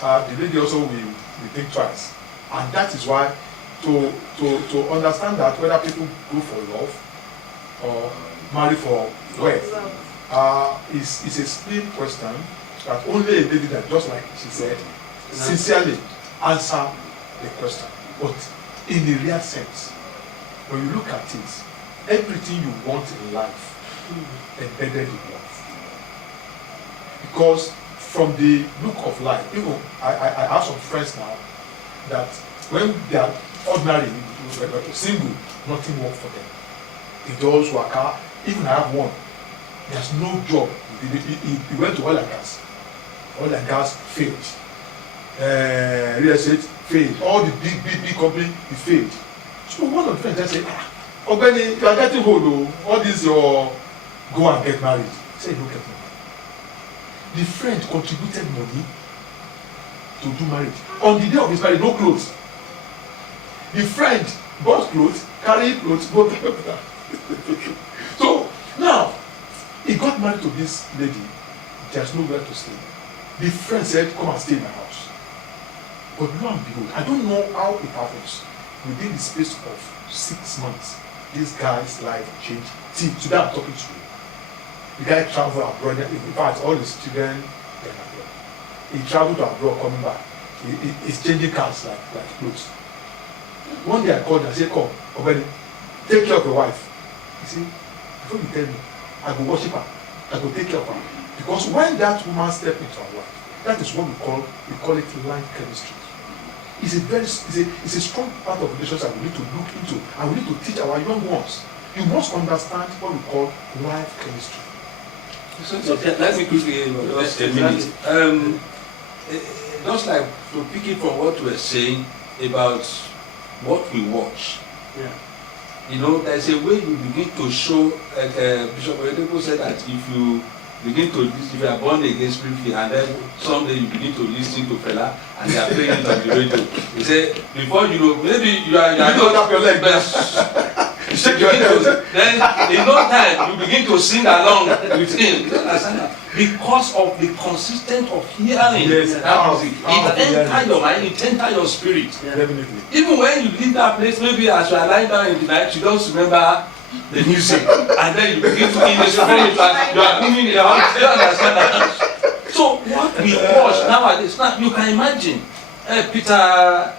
the lady also will think twice. And that is why to understand that whether people go for love or marry for wealth is a slim question that only a lady that, just like she said, sincerely answer the question. But in the real sense, when you look at it, everything you want in life embedded in love. Because from the look of life, even I have some friends now that when they are ordinary, single, nothing works for them. They just work out. Even I have one, there's no job. He went to oil and gas. Oil and gas failed. Real estate failed. All the big company, he failed. So one of the friends just said, Ogbeni, you are getting old, all this your go and get married. He said, look at me. The friend contributed money to do marriage. On the day of his marriage, no clothes. The friend bought clothes, carried clothes, go to So now he got married to this lady. There's nowhere to stay. The friend said, come and stay in my house. But lo and behold, I don't know how it happens. Within the space of 6 months, this guy's life changed. See, today I'm talking to you. The guy traveled abroad. In fact, all his children are abroad. He traveled to abroad, coming back. He's changing cars like clothes. One day I called and said, come, Obedi, take care of your wife. You see, before you tell me, I go worship her. I go take care of her. Because when that woman steps into our life, that is what we call it life chemistry. It's a strong part of relationship we need to look into, and we need to teach our young ones. You must understand what we call life chemistry. So let me quickly just a minute. Just like to pick it from what we were saying about what we watch. Yeah. You know, there's a way you begin to show, like Bishop Oyedepo said, that if you begin to listen, if you are born again spiritually, and then someday you begin to listen to fella, and they are playing it on the radio. He said, before you know, maybe you are not your leg. Then in no time you begin to sing along with him. You don't understand that? Because of the consistent of hearing that music, it enters your mind, it enters your spirit. Definitely. Even when you leave that place, maybe as you are lying down in the night, you don't remember the music, and then you begin to in the spirit, you are moving your heart. You don't understand that? So what we watch nowadays, now you can imagine, Peter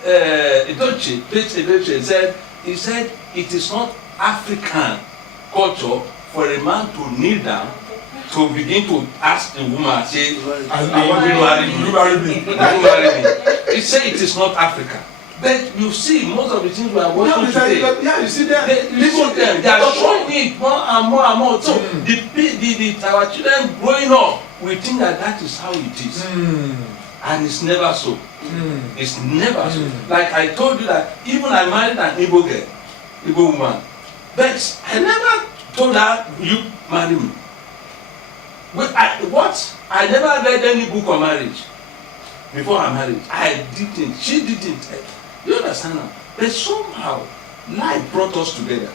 Edochie said, he said it is not African culture for a man to kneel down to begin to ask a woman, say, I want to marry me. You marry me. He said it is not Africa. But you see, most of the things we are watching today, you see them. They are showing it more and more and more. So our children growing up, we think that is how it is. And it's never so. It's never so. Like I told you that even I married an Igbo girl, Igbo woman, but I never told her, you marry me. I never read any book on marriage before I married. I didn't. She didn't. You understand now? But somehow life brought us together,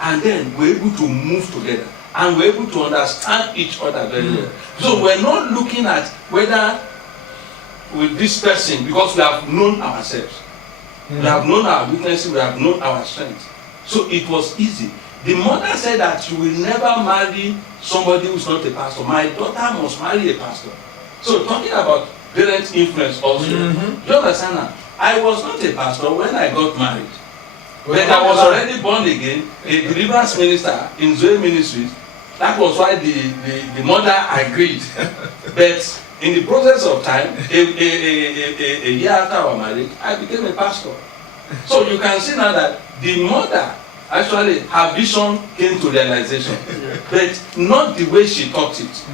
and then we're able to move together, and we're able to understand each other very well. So we're not looking at whether with this person, because we have known ourselves, we have known our weaknesses, we have known our strengths. So it was easy. The mother said that you will never marry somebody who's not a pastor. My daughter must marry a pastor. So talking about parent influence also, you understand now? I was not a pastor when I got married. But I was already born again, a deliverance minister in Zoe Ministries. That was why the mother agreed. But in the process of time, a year after our marriage, I became a pastor. So you can see now that the mother, actually, her vision came to realization, but not the way she taught it.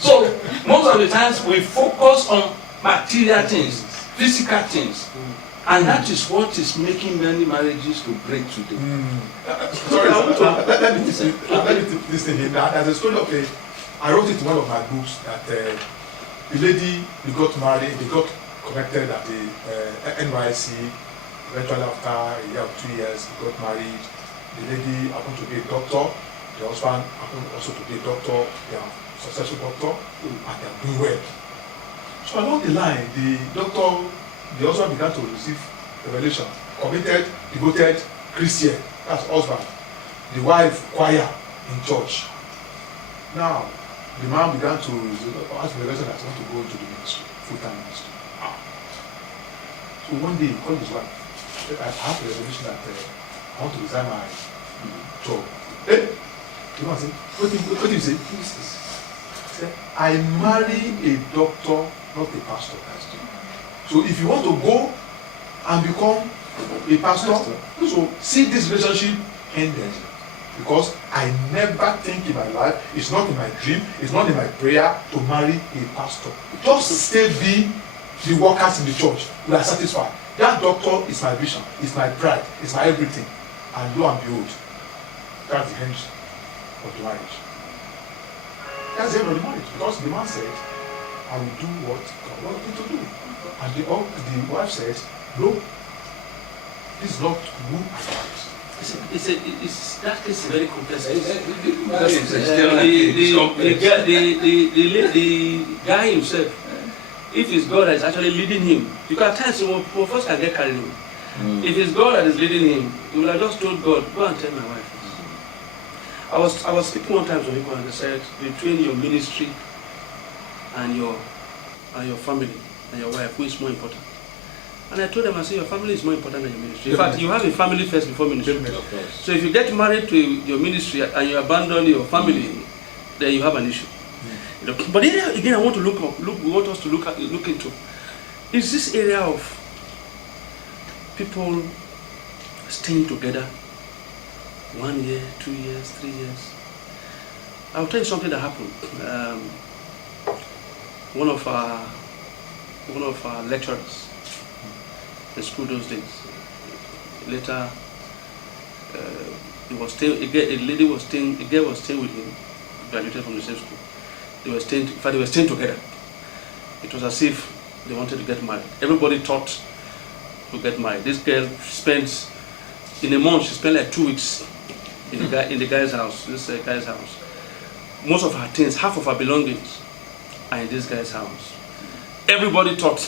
So most of the times we focus on material things, physical things. And that is what is making many marriages to break today. Sorry, let me listen here. There's a story of I wrote it in one of my books that the lady, they got married, they got connected at the NYC. Eventually, after a year or 2 years, they got married. The lady happened to be a doctor. The husband happened also to be a doctor. They are successful doctor, and they are doing well. So along the line, the husband began to receive revelation, committed, devoted Christian, that's husband. The wife, choir in church. Now, the man began to ask revelation that he wants to go into the ministry, full-time ministry. So one day, he called his wife. He said, I have a revelation that I want to resign my job. Hey! The man said, what do you say? He said, I marry a doctor, not a pastor. So if you want to go and become a pastor, so see this relationship ended. Because I never think in my life, it's not in my dream, it's not in my prayer to marry a pastor. Just stay be the workers in the church. We are satisfied. That doctor is my vision, is my pride, is my everything. And lo and behold, that's the end of the marriage. That's the end of the marriage. Because the man said, I will do what God wants me to do. And the wife said, no, this is not who I want. That is very complex. The guy himself, if it's God that is actually leading him, because at times one first can get carried away. If it's God that is leading him, he will have just told God, go and tell my wife. I was speaking one time to people and they said, between your ministry and your family and your wife, who is more important? And I told them, I said, your family is more important than your ministry. In fact, you have a family first before ministry. So if you get married to your ministry and you abandon your family, then you have an issue. But again, I want to we want us to look into is this area of people staying together 1 year, 2 years, 3 years. I'll tell you something that happened. One of our lecturers in school those days. Later, a girl was staying with him. Graduated from the same school. They were staying together. It was as if they wanted to get married. Everybody thought to get married. This girl spent in a month. She spent like 2 weeks in the guy's house. This guy's house. Most of her things, half of her belongings, are in this guy's house. Everybody thought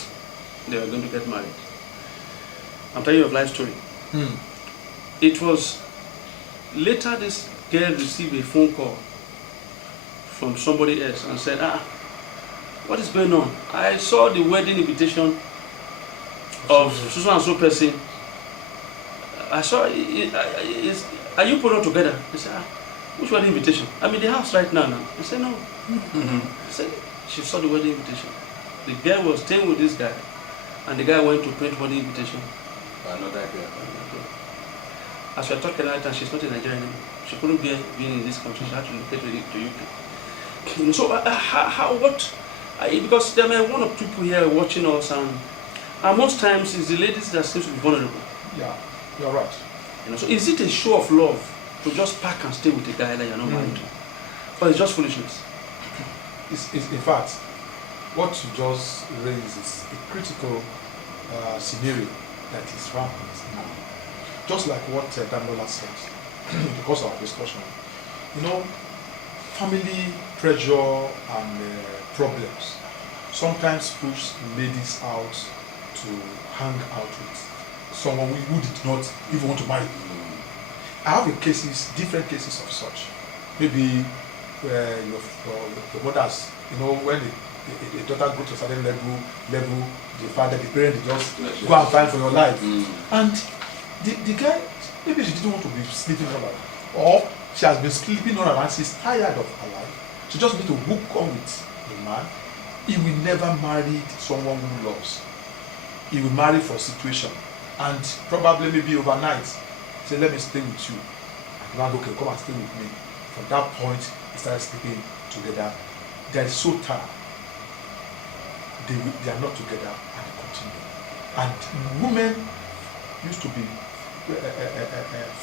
they were going to get married. I'm telling you a life story. It was later this girl received a phone call from somebody else and said, what is going on? I saw the wedding invitation of so and so person. I saw are you put all together? He said, which wedding invitation? I'm in the house right now. I said, no. I said, she saw the wedding invitation. The girl was staying with this guy, and the guy went to print wedding invitation. Another girl. As we are talking right now, she's not in Nigeria anymore. She couldn't be in this country. She had to locate to UK. So what? Because there are one or two people here watching us, and most times it's the ladies that seem to be vulnerable. Yeah, you're right. So is it a show of love to just pack and stay with a guy that you're not married to, or it's just foolishness? It's in fact, what you just raised is a critical scenario that is rampant now. Just like what Damola said, because of our discussion. Family pressure and problems sometimes push ladies out to hang out with someone who did not even want to marry. I have different cases of such. Maybe where your mothers, when they a daughter go to a certain level, the father, the parent, they just go and fight for your life. And the guy, maybe she didn't want to be sleeping all around, or she has been sleeping all around, she's tired of her life. She just need to hook on with a man. He will never marry someone who loves. He will marry for situation, and probably maybe overnight say, let me stay with you. And the man, okay, come and stay with me. From that point, they started sleeping together. They are so tired. They are not together, and they continue. And women used to be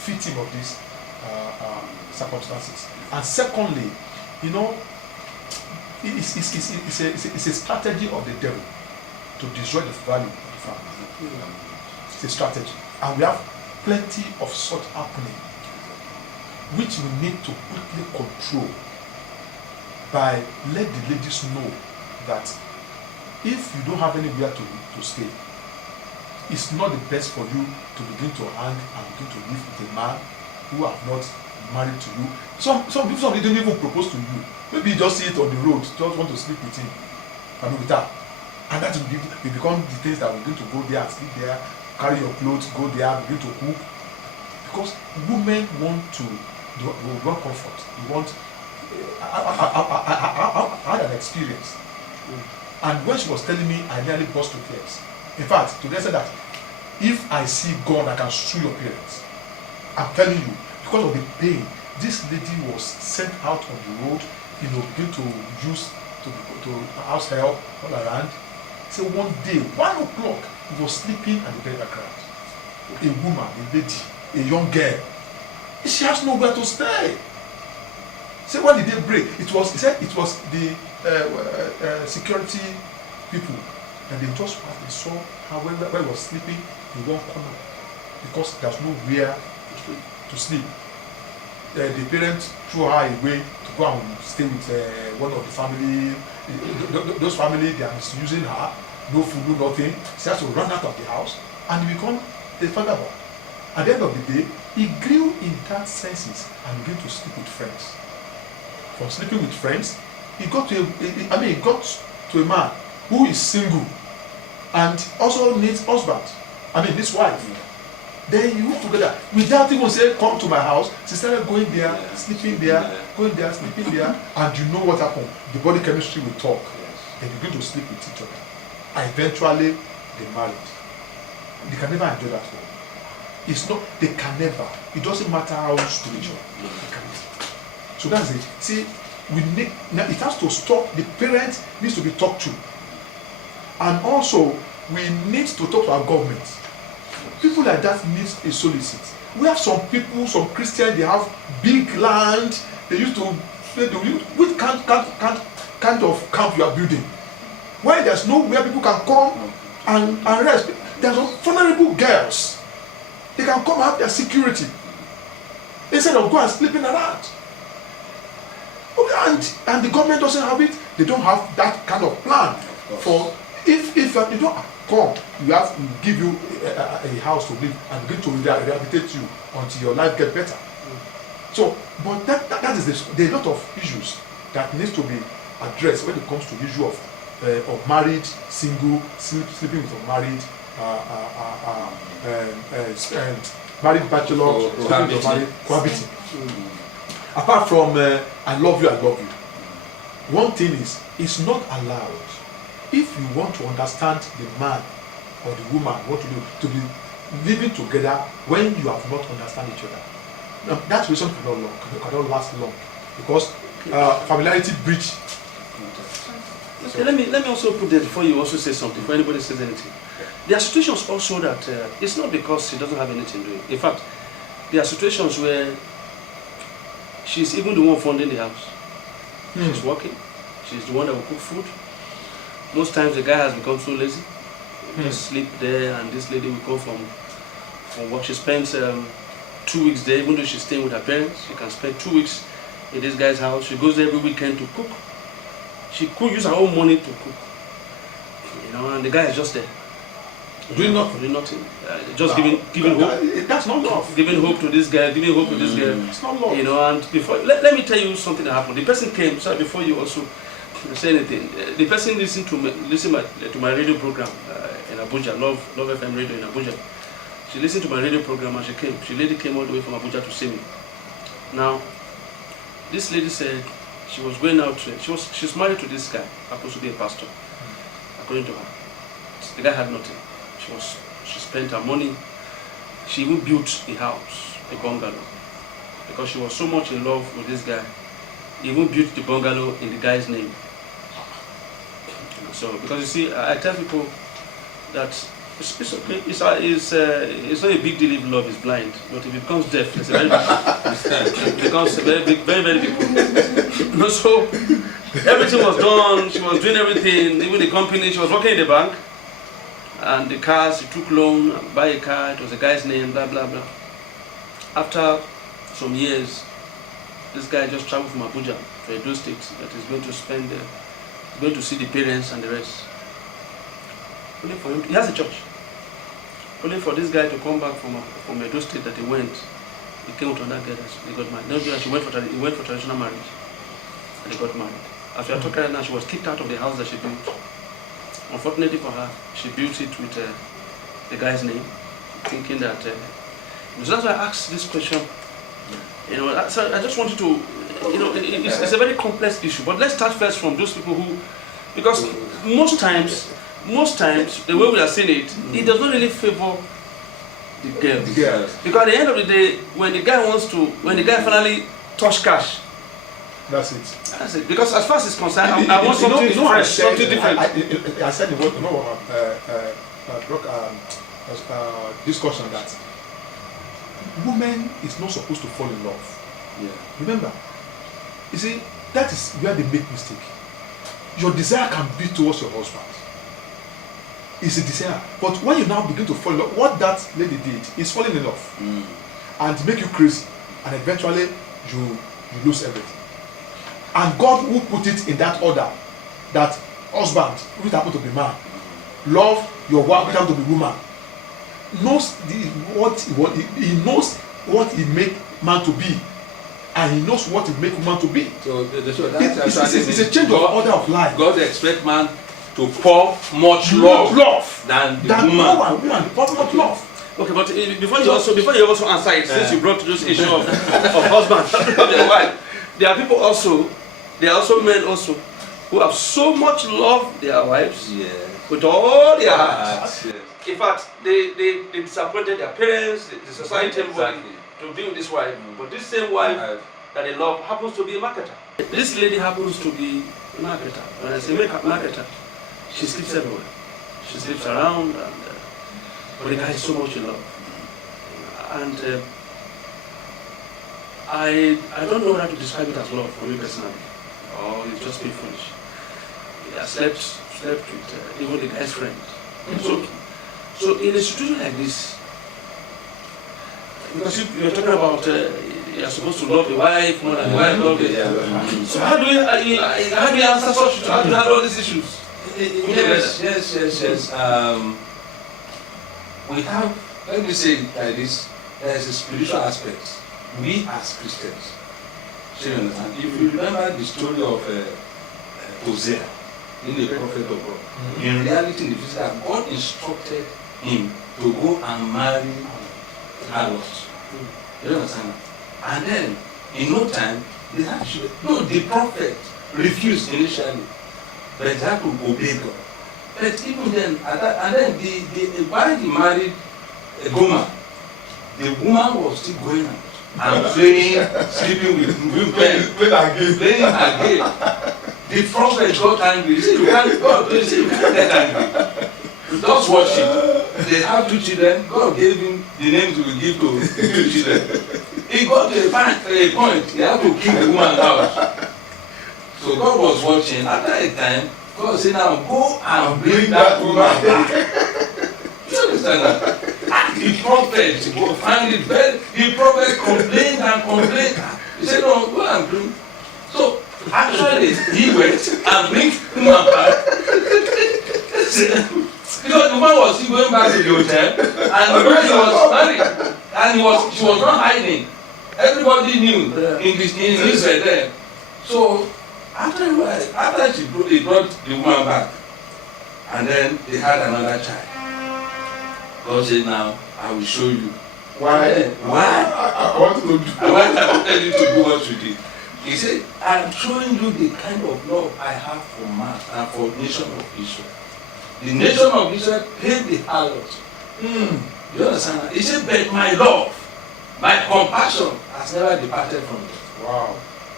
victim of these circumstances. And secondly, you know, it's a strategy of the devil to destroy the value of the family. It's a strategy. And we have plenty of such happening, which we need to quickly control by let the ladies know that if you don't have anywhere to stay, it's not the best for you to begin to hang and begin to live with a man who have not married to you. Some people don't even propose to you. Maybe you just see it on the road, just want to sleep with him, I mean with her. And that will become the things that we begin to go there and sleep there, carry your clothes, go there, begin to cook. Because women want comfort. They want. I had an experience, and when she was telling me, I nearly burst to tears. In fact, today I said that if I see God, I can sue your parents. I'm telling you, because of the pain, this lady was sent out on the road, begin to use to house help all around. So one day, 1 o'clock, he was sleeping at the burial ground. A woman, a lady, a young girl. She has nowhere to stay. So when did they break? He said it was the security people, and they saw how when he was sleeping in one corner because there's nowhere to sleep. The parents threw her away to go and stay with one of the family. Those family, they are misusing her. No food, no nothing. She has to run out of the house and become a vagabond. At the end of the day, he grew in that senses and began to sleep with friends. From sleeping with friends, he got to a man who is single and also needs husband. This wife. Then you move together without even saying, come to my house. She started going there, sleeping there, going there, sleeping there, and you know what happened. The body chemistry will talk. They begin to sleep with each other. And eventually, they married. They can never enjoy that home. They can never. It doesn't matter how spiritual. They can never. So that's it. See, it has to stop. The parents needs to be talked to. And also, we need to talk to our government. People like that need a solicit. We have some people, some Christians, they have big land. They used to say, which kind of camp you are building? Where there's nowhere people can come and rest. There's some vulnerable girls. They can come and have their security instead of go and sleeping around. And the government doesn't have it. They don't have that kind of plan for if you don't come, we give you a house to live and begin to rehabilitate you until your life gets better. So, but that is there are a lot of issues that needs to be addressed when it comes to the issue of married, single, sleeping with unmarried, married bachelor, cohabiting. Apart from I love you, one thing is, it's not allowed. If you want to understand the man or the woman, what to do, to be living together when you have not understand each other. Now, that relation cannot last long because familiarity breach. Okay, let me also put there before you also say something, before anybody says anything. There are situations also that it's not because she doesn't have anything doing. In fact, there are situations where she's even the one funding the house. She's working. She's the one that will cook food. Most times the guy has become so lazy. Just sleep there, and this lady will come from work. She spends 2 weeks there, even though she's staying with her parents. She can spend 2 weeks in this guy's house. She goes there every weekend to cook. She could use her own money to cook. And the guy is just there. Doing nothing. Just giving hope. That's not love. Giving hope to this guy, giving hope to this girl. It's not love. And before, let me tell you something that happened. The person came, sorry, before you also say anything. The person listened to my radio program in Abuja, Love FM radio in Abuja. She listened to my radio program and she came. She lady came all the way from Abuja to see me. Now, this lady said she was going out. She's married to this guy, happens to be a pastor. According to her, the guy had nothing. She spent her money. She even built a house, a bungalow, because she was so much in love with this guy. He even built the bungalow in the guy's name. So, because you see, I tell people that it's okay. It's not a big deal if love is blind, but if it becomes deaf, it's a very big, it becomes a very big, very, very big problem. So, everything was done. She was doing everything, even the company. She was working in the bank, and the cars, she took loan, buy a car. It was a guy's name, blah blah blah. After some years, this guy just traveled from Abuja to Edo State that is going to spend, going to see the parents and the rest. Only for him, he has a church. Only for this guy to come back from Edo State that he went, he came to another girl that he got married. No, he went for traditional marriage, and he got married. As we are talking right now, she was kicked out of the house that she built. Unfortunately for her, she built it with the guy's name, thinking that. So that's why I asked this question. So I just wanted to, it's a very complex issue. But let's start first from those people who, because most times, the way we are seeing it, it does not really favor the girls. Because at the end of the day, when the guy finally touch cash, that's it. That's it. Because as far as it's concerned, I want something fresh, something different. I said in what discussion that woman is not supposed to fall in love. Yeah. Remember, you see, that is where they make mistake. Your desire can be towards your husband. It's a desire. But when you now begin to fall in love, what that lady did is falling in love and make you crazy, and eventually you lose everything. And God will put it in that order that husband, which happen to be man, love your wife, which happen to be woman, knows he knows what he make man to be, and he knows what he make woman to be. So that's it's a change of order of life. God expects man to pour much love than the woman. Woman pour much love. Okay, but before you also answer it, since you brought this issue of husband of their wife, there are people also, there are also men also who have so much love their wives with all their hearts. In fact, they disappointed their parents, the society, everybody to be with this wife. But this same wife that they love happens to be a marketer. This lady happens to be a marketer. When I say marketer, she sleeps everywhere. She sleeps around, and but the guy is so much in love. And I don't know how to describe it as love for me personally, or it's just being foolish. I slept with even the guy's friends. So in a situation like this, because you're talking about you're supposed to love the wife more than the wife love the So how do you answer such? How do you handle all these issues? Yes. We have, let me say it like this, there is a spiritual aspect. We as Christians, so you understand? If you remember the story of Hosea, in the prophet of God, in reality, in the physical, God instructed him to go and marry harlots. You understand? And then, in no time, the prophet refused initially, but he had to obey God. But even then, while he married Gomer, the woman was still going out and playing, sleeping with women, playing again. The prophet got angry. He said, you can't get angry. Just watch it. They have 2 children. God gave him the names he will give to 2 children. He got to a point, he had to kill the woman out. So God was watching. After a time, God said, now go and bring that woman back. You understand that? The prophet found it very, the prophet complained and complained. He said, no, go and bring. So actually, he went and bring the woman back. Because the woman was still going back to the hotel, and the way he was married, and she was not hiding. Everybody knew in Israel there. So After a while, after he brought the woman back, and then they had another child. God said, now I will show you. Why? Why? I want to do. I wanted you to do what you did. He said, I'm showing you the kind of love I have for man and for nation of Israel. The nation of Israel paid the harlot. You understand that? He said, but my love, my compassion has never departed from them. Wow.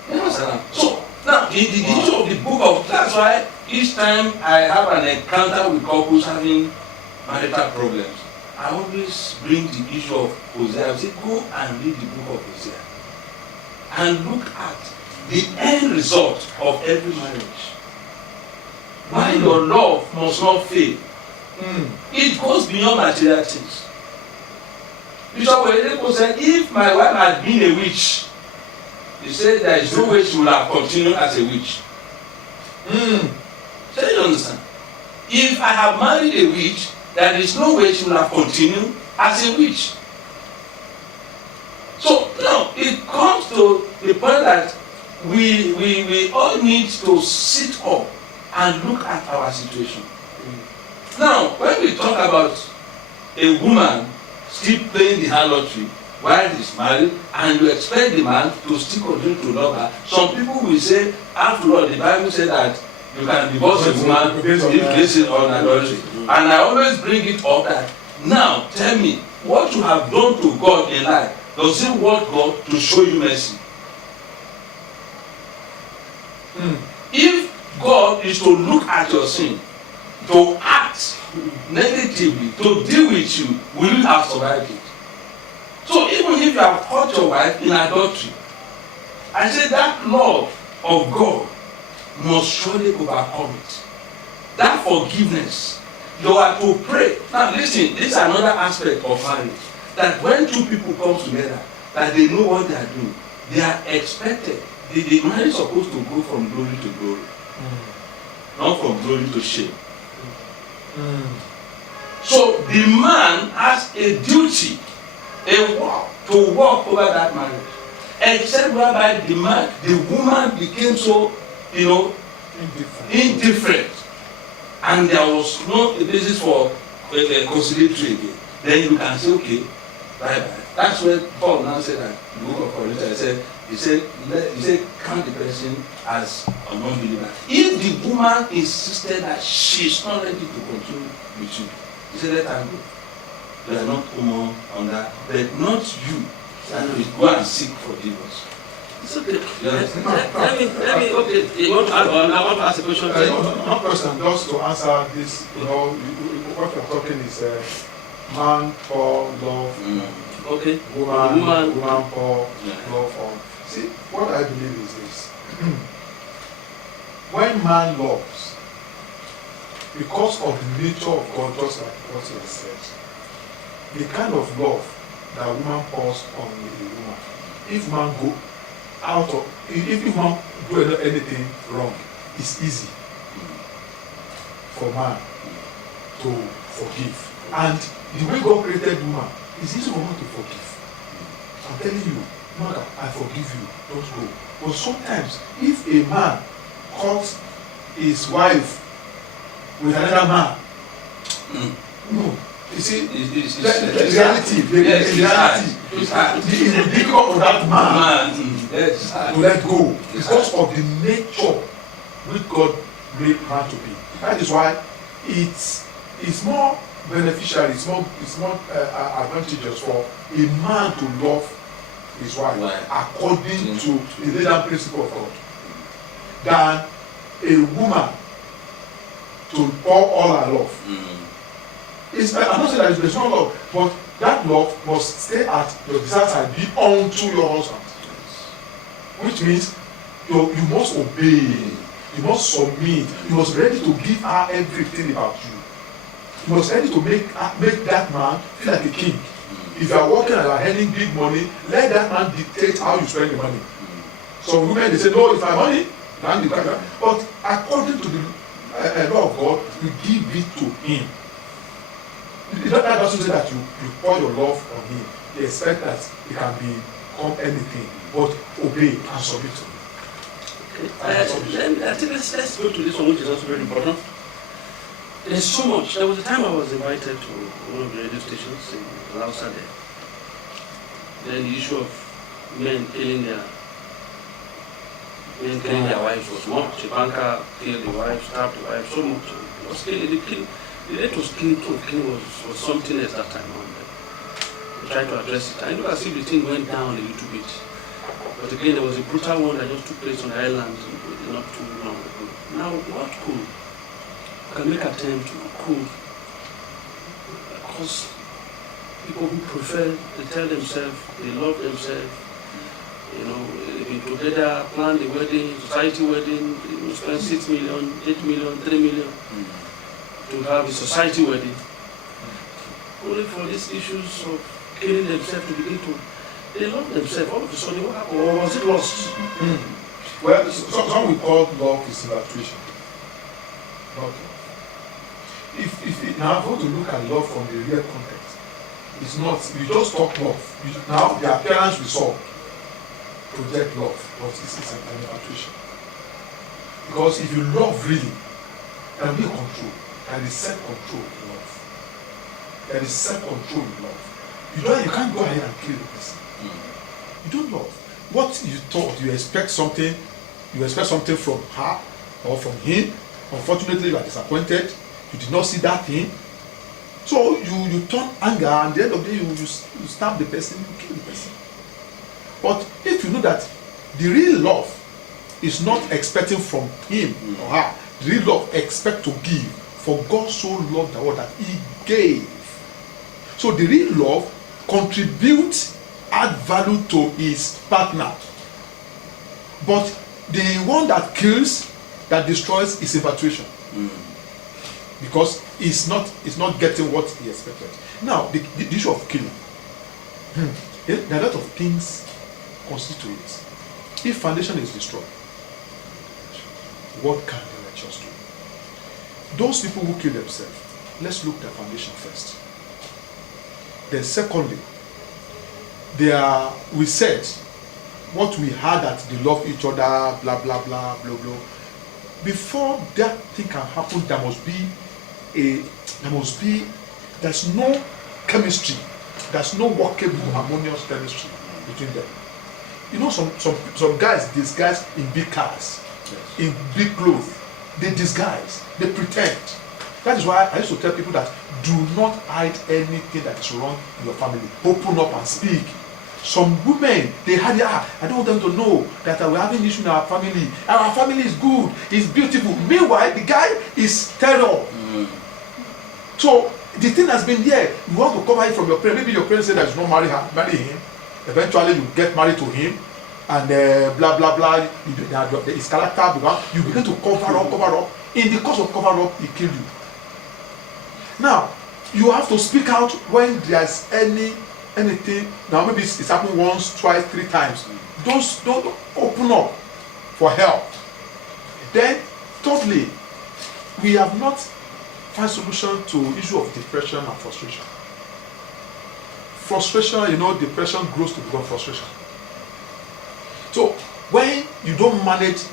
You understand that? So, now, the issue of the book of, that's why each time I have an encounter with couples having marital problems, I always bring the issue of Hosea. I say, go and read the book of Hosea and look at the end result of every marriage. Why your love must not fail. It goes beyond material things. Bishop Oyedepo said, if my wife had been a witch, he said there is no way she would have continued as a witch. So you understand? If I have married a witch, there is no way she will have continued as a witch. So now it comes to the point that we all need to sit up and look at our situation. Now, when we talk about a woman still playing the harlotry while he's married, and you expect the man to still continue to love her, some people will say, after all, the Bible said that you can divorce a woman if based on adultery. And I always bring it up that, now tell me, what you have done to God in life, does it want God to show you mercy? If God is to look at your sin, to act negatively, to deal with you, will you have survived it? So even if you have caught your wife in adultery, I say that love of God must surely overcome it. That forgiveness, you are to pray. Now listen, this is another aspect of marriage. That when two people come together, that they know what they are doing, they are expected. The marriage is supposed to go from glory to glory, not from glory to shame. So the man has a duty, a work to walk over that marriage, except whereby the woman became so, indifferent, and there was no basis for conciliatory again. Then you can say, okay, bye bye. That's where Paul now said that the book of Corinthians he said count the person as a non-believer. If the woman insisted that she's not ready to continue with you, he said let her go. They are not common on that, but not you. And go and seek forgiveness. It's okay. Let me, okay, you want to add on? I want to ask a question. One question, just to answer this, what you're talking is man for love, okay. woman for love. See, what I believe is this. When man loves, because of the nature of God, just like what he has said, the kind of love that woman pours on a woman, if man go out of, if man do anything wrong, it's easy for man to forgive. And the way God created woman, it's easy for man to forgive. I'm telling you, Mother, I forgive you, don't go. But sometimes, if a man calls his wife with another man, no, you see, the reality, the difficult of that man to let go because of the nature which God made man to be. That is why it's more beneficial, it's more advantageous for a man to love his wife according to the legal principle of God than a woman to pour all her love. I'm not saying that there's no love, but that love must stay at your desire and be unto your husband. Which means you must obey, you must submit, you must be ready to give her everything about you. You must be ready to make that man feel like a king. If you are working and you are earning big money, let that man dictate how you spend the money. Some women, they say, no, it's my money. But according to the law of God, you give it to him. That doesn't say that you pour your love on him. You expect that it can become anything, but obey and submit to him. Then I think let's go to this one, which is also very important. There's so much. There was a time I was invited to one of the radio stations in Lausa there. Then the issue of men killing their wives was much. A banker killed the wife, stabbed the wife so much. It was killing. The rate was killing was something else that time on. We tried to address it. I know as if the thing went down a little bit. But again, there was a brutal one that just took place on the island not too long ago. Now, what can make attempt to cause people who prefer, they tell themselves, they love themselves, they've been together, plan the wedding, society wedding, spend 6 million, 8 million, 3 million to have a society wedding. Only for these issues of killing themselves to begin to, they love themselves. All of a sudden, what happened? Or was it lost? Well, some we call love is infatuation. But if now I want to look at love from the real context, it's not, you just talk love. Now the appearance we saw project love, but it's an infatuation. Because if you love really, there will be control. There is self-control in love. There is self-control in love. You can't go ahead and kill the person. You don't love. What you thought, you expect something from her or from him. Unfortunately, you are disappointed. You did not see that thing. So you turn anger, and at the end of the day, you stab the person, you kill the person. But if you know that the real love is not expecting from him or her, the real love expect to give. For God so loved the world that he gave. So the real love contributes, add value to his partner. But the one that kills, that destroys, is infatuation. Because he's not getting what he expected. Now, the issue of killing. There are a lot of things constitute it. If foundation is destroyed, what can the righteous do? Those people who kill themselves, let's look at the foundation first. Then secondly, we said what we had that they love each other, blah blah blah blah blah. Before that thing can happen, there's no chemistry, there's no workable, harmonious chemistry between them. You know, some guys disguise in big cars, in big clothes. They disguise, they pretend. That is why I used to tell people that do not hide anything that is wrong in your family. Open up and speak. Some women, they hide, I don't want them to know that we're having issue in our family. Our family is good, it's beautiful. Meanwhile, the guy is terror. So the thing has been there. You want to cover it from your parents. Maybe your parents say that you don't marry him. Eventually, you get married to him, and blah blah blah. His character, you begin to cover up. In the course of cover up, he killed you. Now, you have to speak out when there's anything. Now, maybe it's happened once, twice, 3 times. Don't open up for help. Then, thirdly, we have not found solution to issue of depression and frustration. Frustration, depression grows to become frustration. So, when you don't manage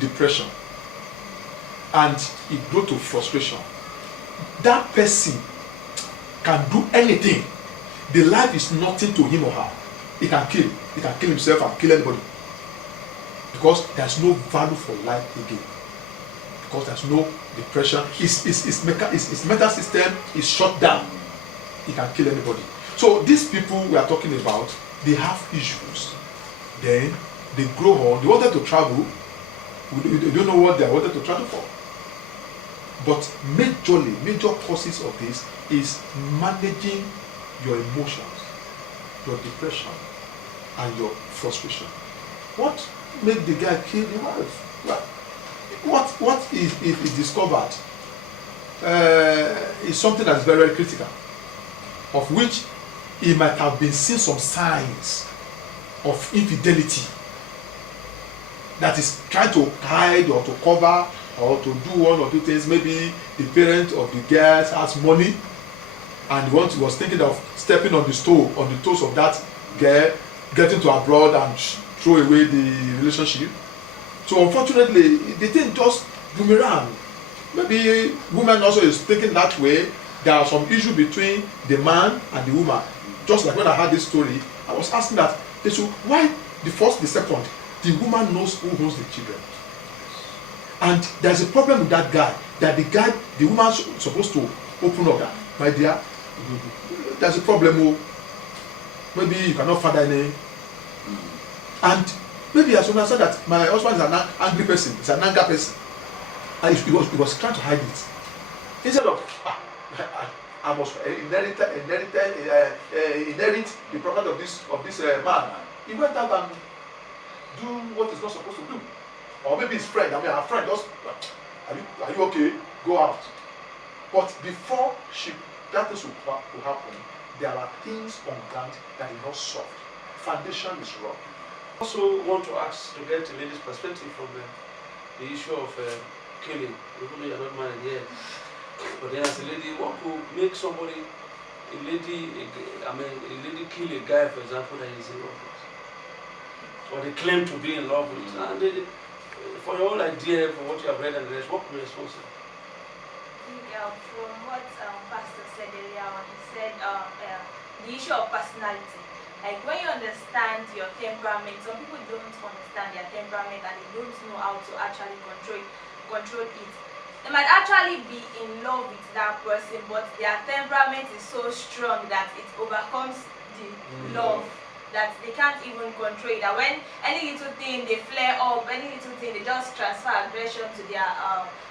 depression and it grows to frustration, that person can do anything. The life is nothing to him or her. He can kill himself and kill anybody. Because there's no value for life again. Because there's no depression. His mental system is shut down. He can kill anybody. So these people we are talking about, they have issues. Then they grow on. They wanted to travel. They don't know what they wanted to travel for. But major causes of this is managing your emotions, your depression, and your frustration. What made the guy kill the wife? What is discovered is something that is very, very critical, of which he might have been seeing some signs of infidelity that is trying to hide or to cover or to do one or two things. Maybe the parent of the girl has money and he was thinking of stepping on the toes of that girl, getting to abroad and throw away the relationship. So unfortunately, the thing just boomerang. Maybe woman also is thinking that way. There are some issue between the man and the woman. Just like when I heard this story, I was asking that, so why the first, the second, the woman knows who owns the children. And there's a problem with that guy, that the woman supposed to open up that, my dear, there's a problem. Maybe you cannot father any. And maybe as soon as I said that my husband is an angry person, he's an anger person. And he was trying to hide it. Instead of, I must inherit the property of this man. He went out and do what he's not supposed to do. Or maybe his friend, her friend just, are you okay? Go out. But before that thing will happen, there are things on ground that are not soft. Foundation is wrong. I also want to ask to get a lady's perspective from the issue of killing. Even though you're not married yet, but then as a lady, what could make somebody, a lady kill a guy, for example, that is in love with, or they claim to be in love with, and for your own idea, for what you have read and the rest, what could be responsible? From what Pastor said earlier on, he said the issue of personality. Like when you understand your temperament, some people don't understand their temperament and they don't know how to actually control it. They might actually be in love with that person, but their temperament is so strong that it overcomes the love, that they can't even control it. That when any little thing they flare up, any little thing they just transfer aggression to their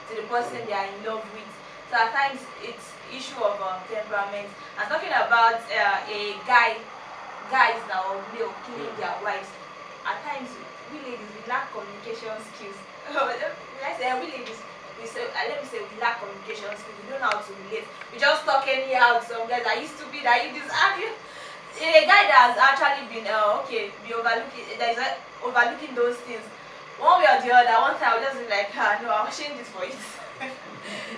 to the person they are in love with. So at times it's issue of temperament. I'm talking about a guys now male killing their wives. At times we ladies we lack communication skills. Let me say we lack communication skills. We don't know how to relate. We just talk anyhow to some guys. Are you stupid? Are you this? A guy that has actually been overlooking those things. One way or the other, one time I'll just be like, no, I'll change this for it.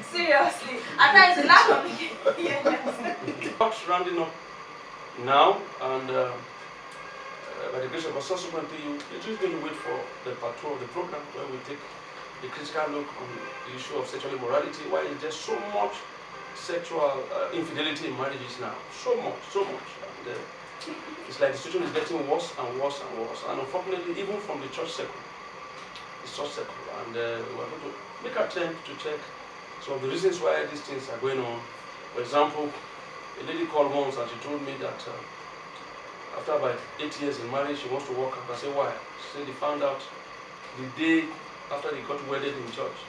Seriously. At times we lack communication. Talks rounding up now, and by the grace of God, subsequently, you're just going to wait for the part 2 of the program where we take a critical look on the issue of sexual immorality. Why is there so much sexual infidelity in marriages now? So much. And, it's like the situation is getting worse and worse and worse. And unfortunately, even from the church circle, and we're going to make an attempt to check some of the reasons why these things are going on. For example, a lady called once and she told me that after about 8 years in marriage, she wants to walk out. I said, why? She said they found out the day after they got wedded in church.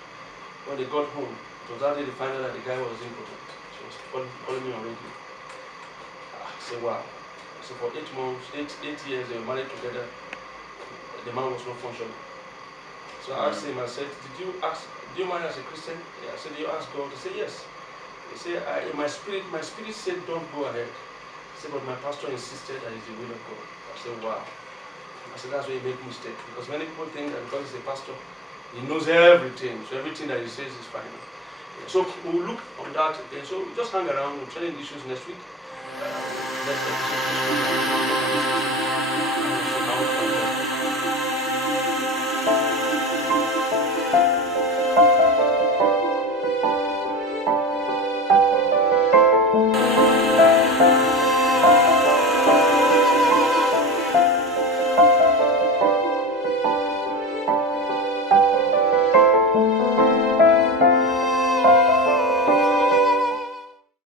When they got home, it was that day they found out that the guy was impotent. She was calling me on radio. I said, wow. So for 8 months, 8 years, they were married together. The man was not functioning. So I asked him, I said, do you marry as a Christian? Yeah. I said, do you ask God? He said, yes. He said, in my spirit said, don't go ahead. He said, but my pastor insisted that it's the will of God. I said, wow. I said, that's where you make mistake. Because many people think that because he's a pastor, he knows everything. So everything that he says is fine. So we'll look on that again. So just hang around. We'll try the issues next week. Next episode.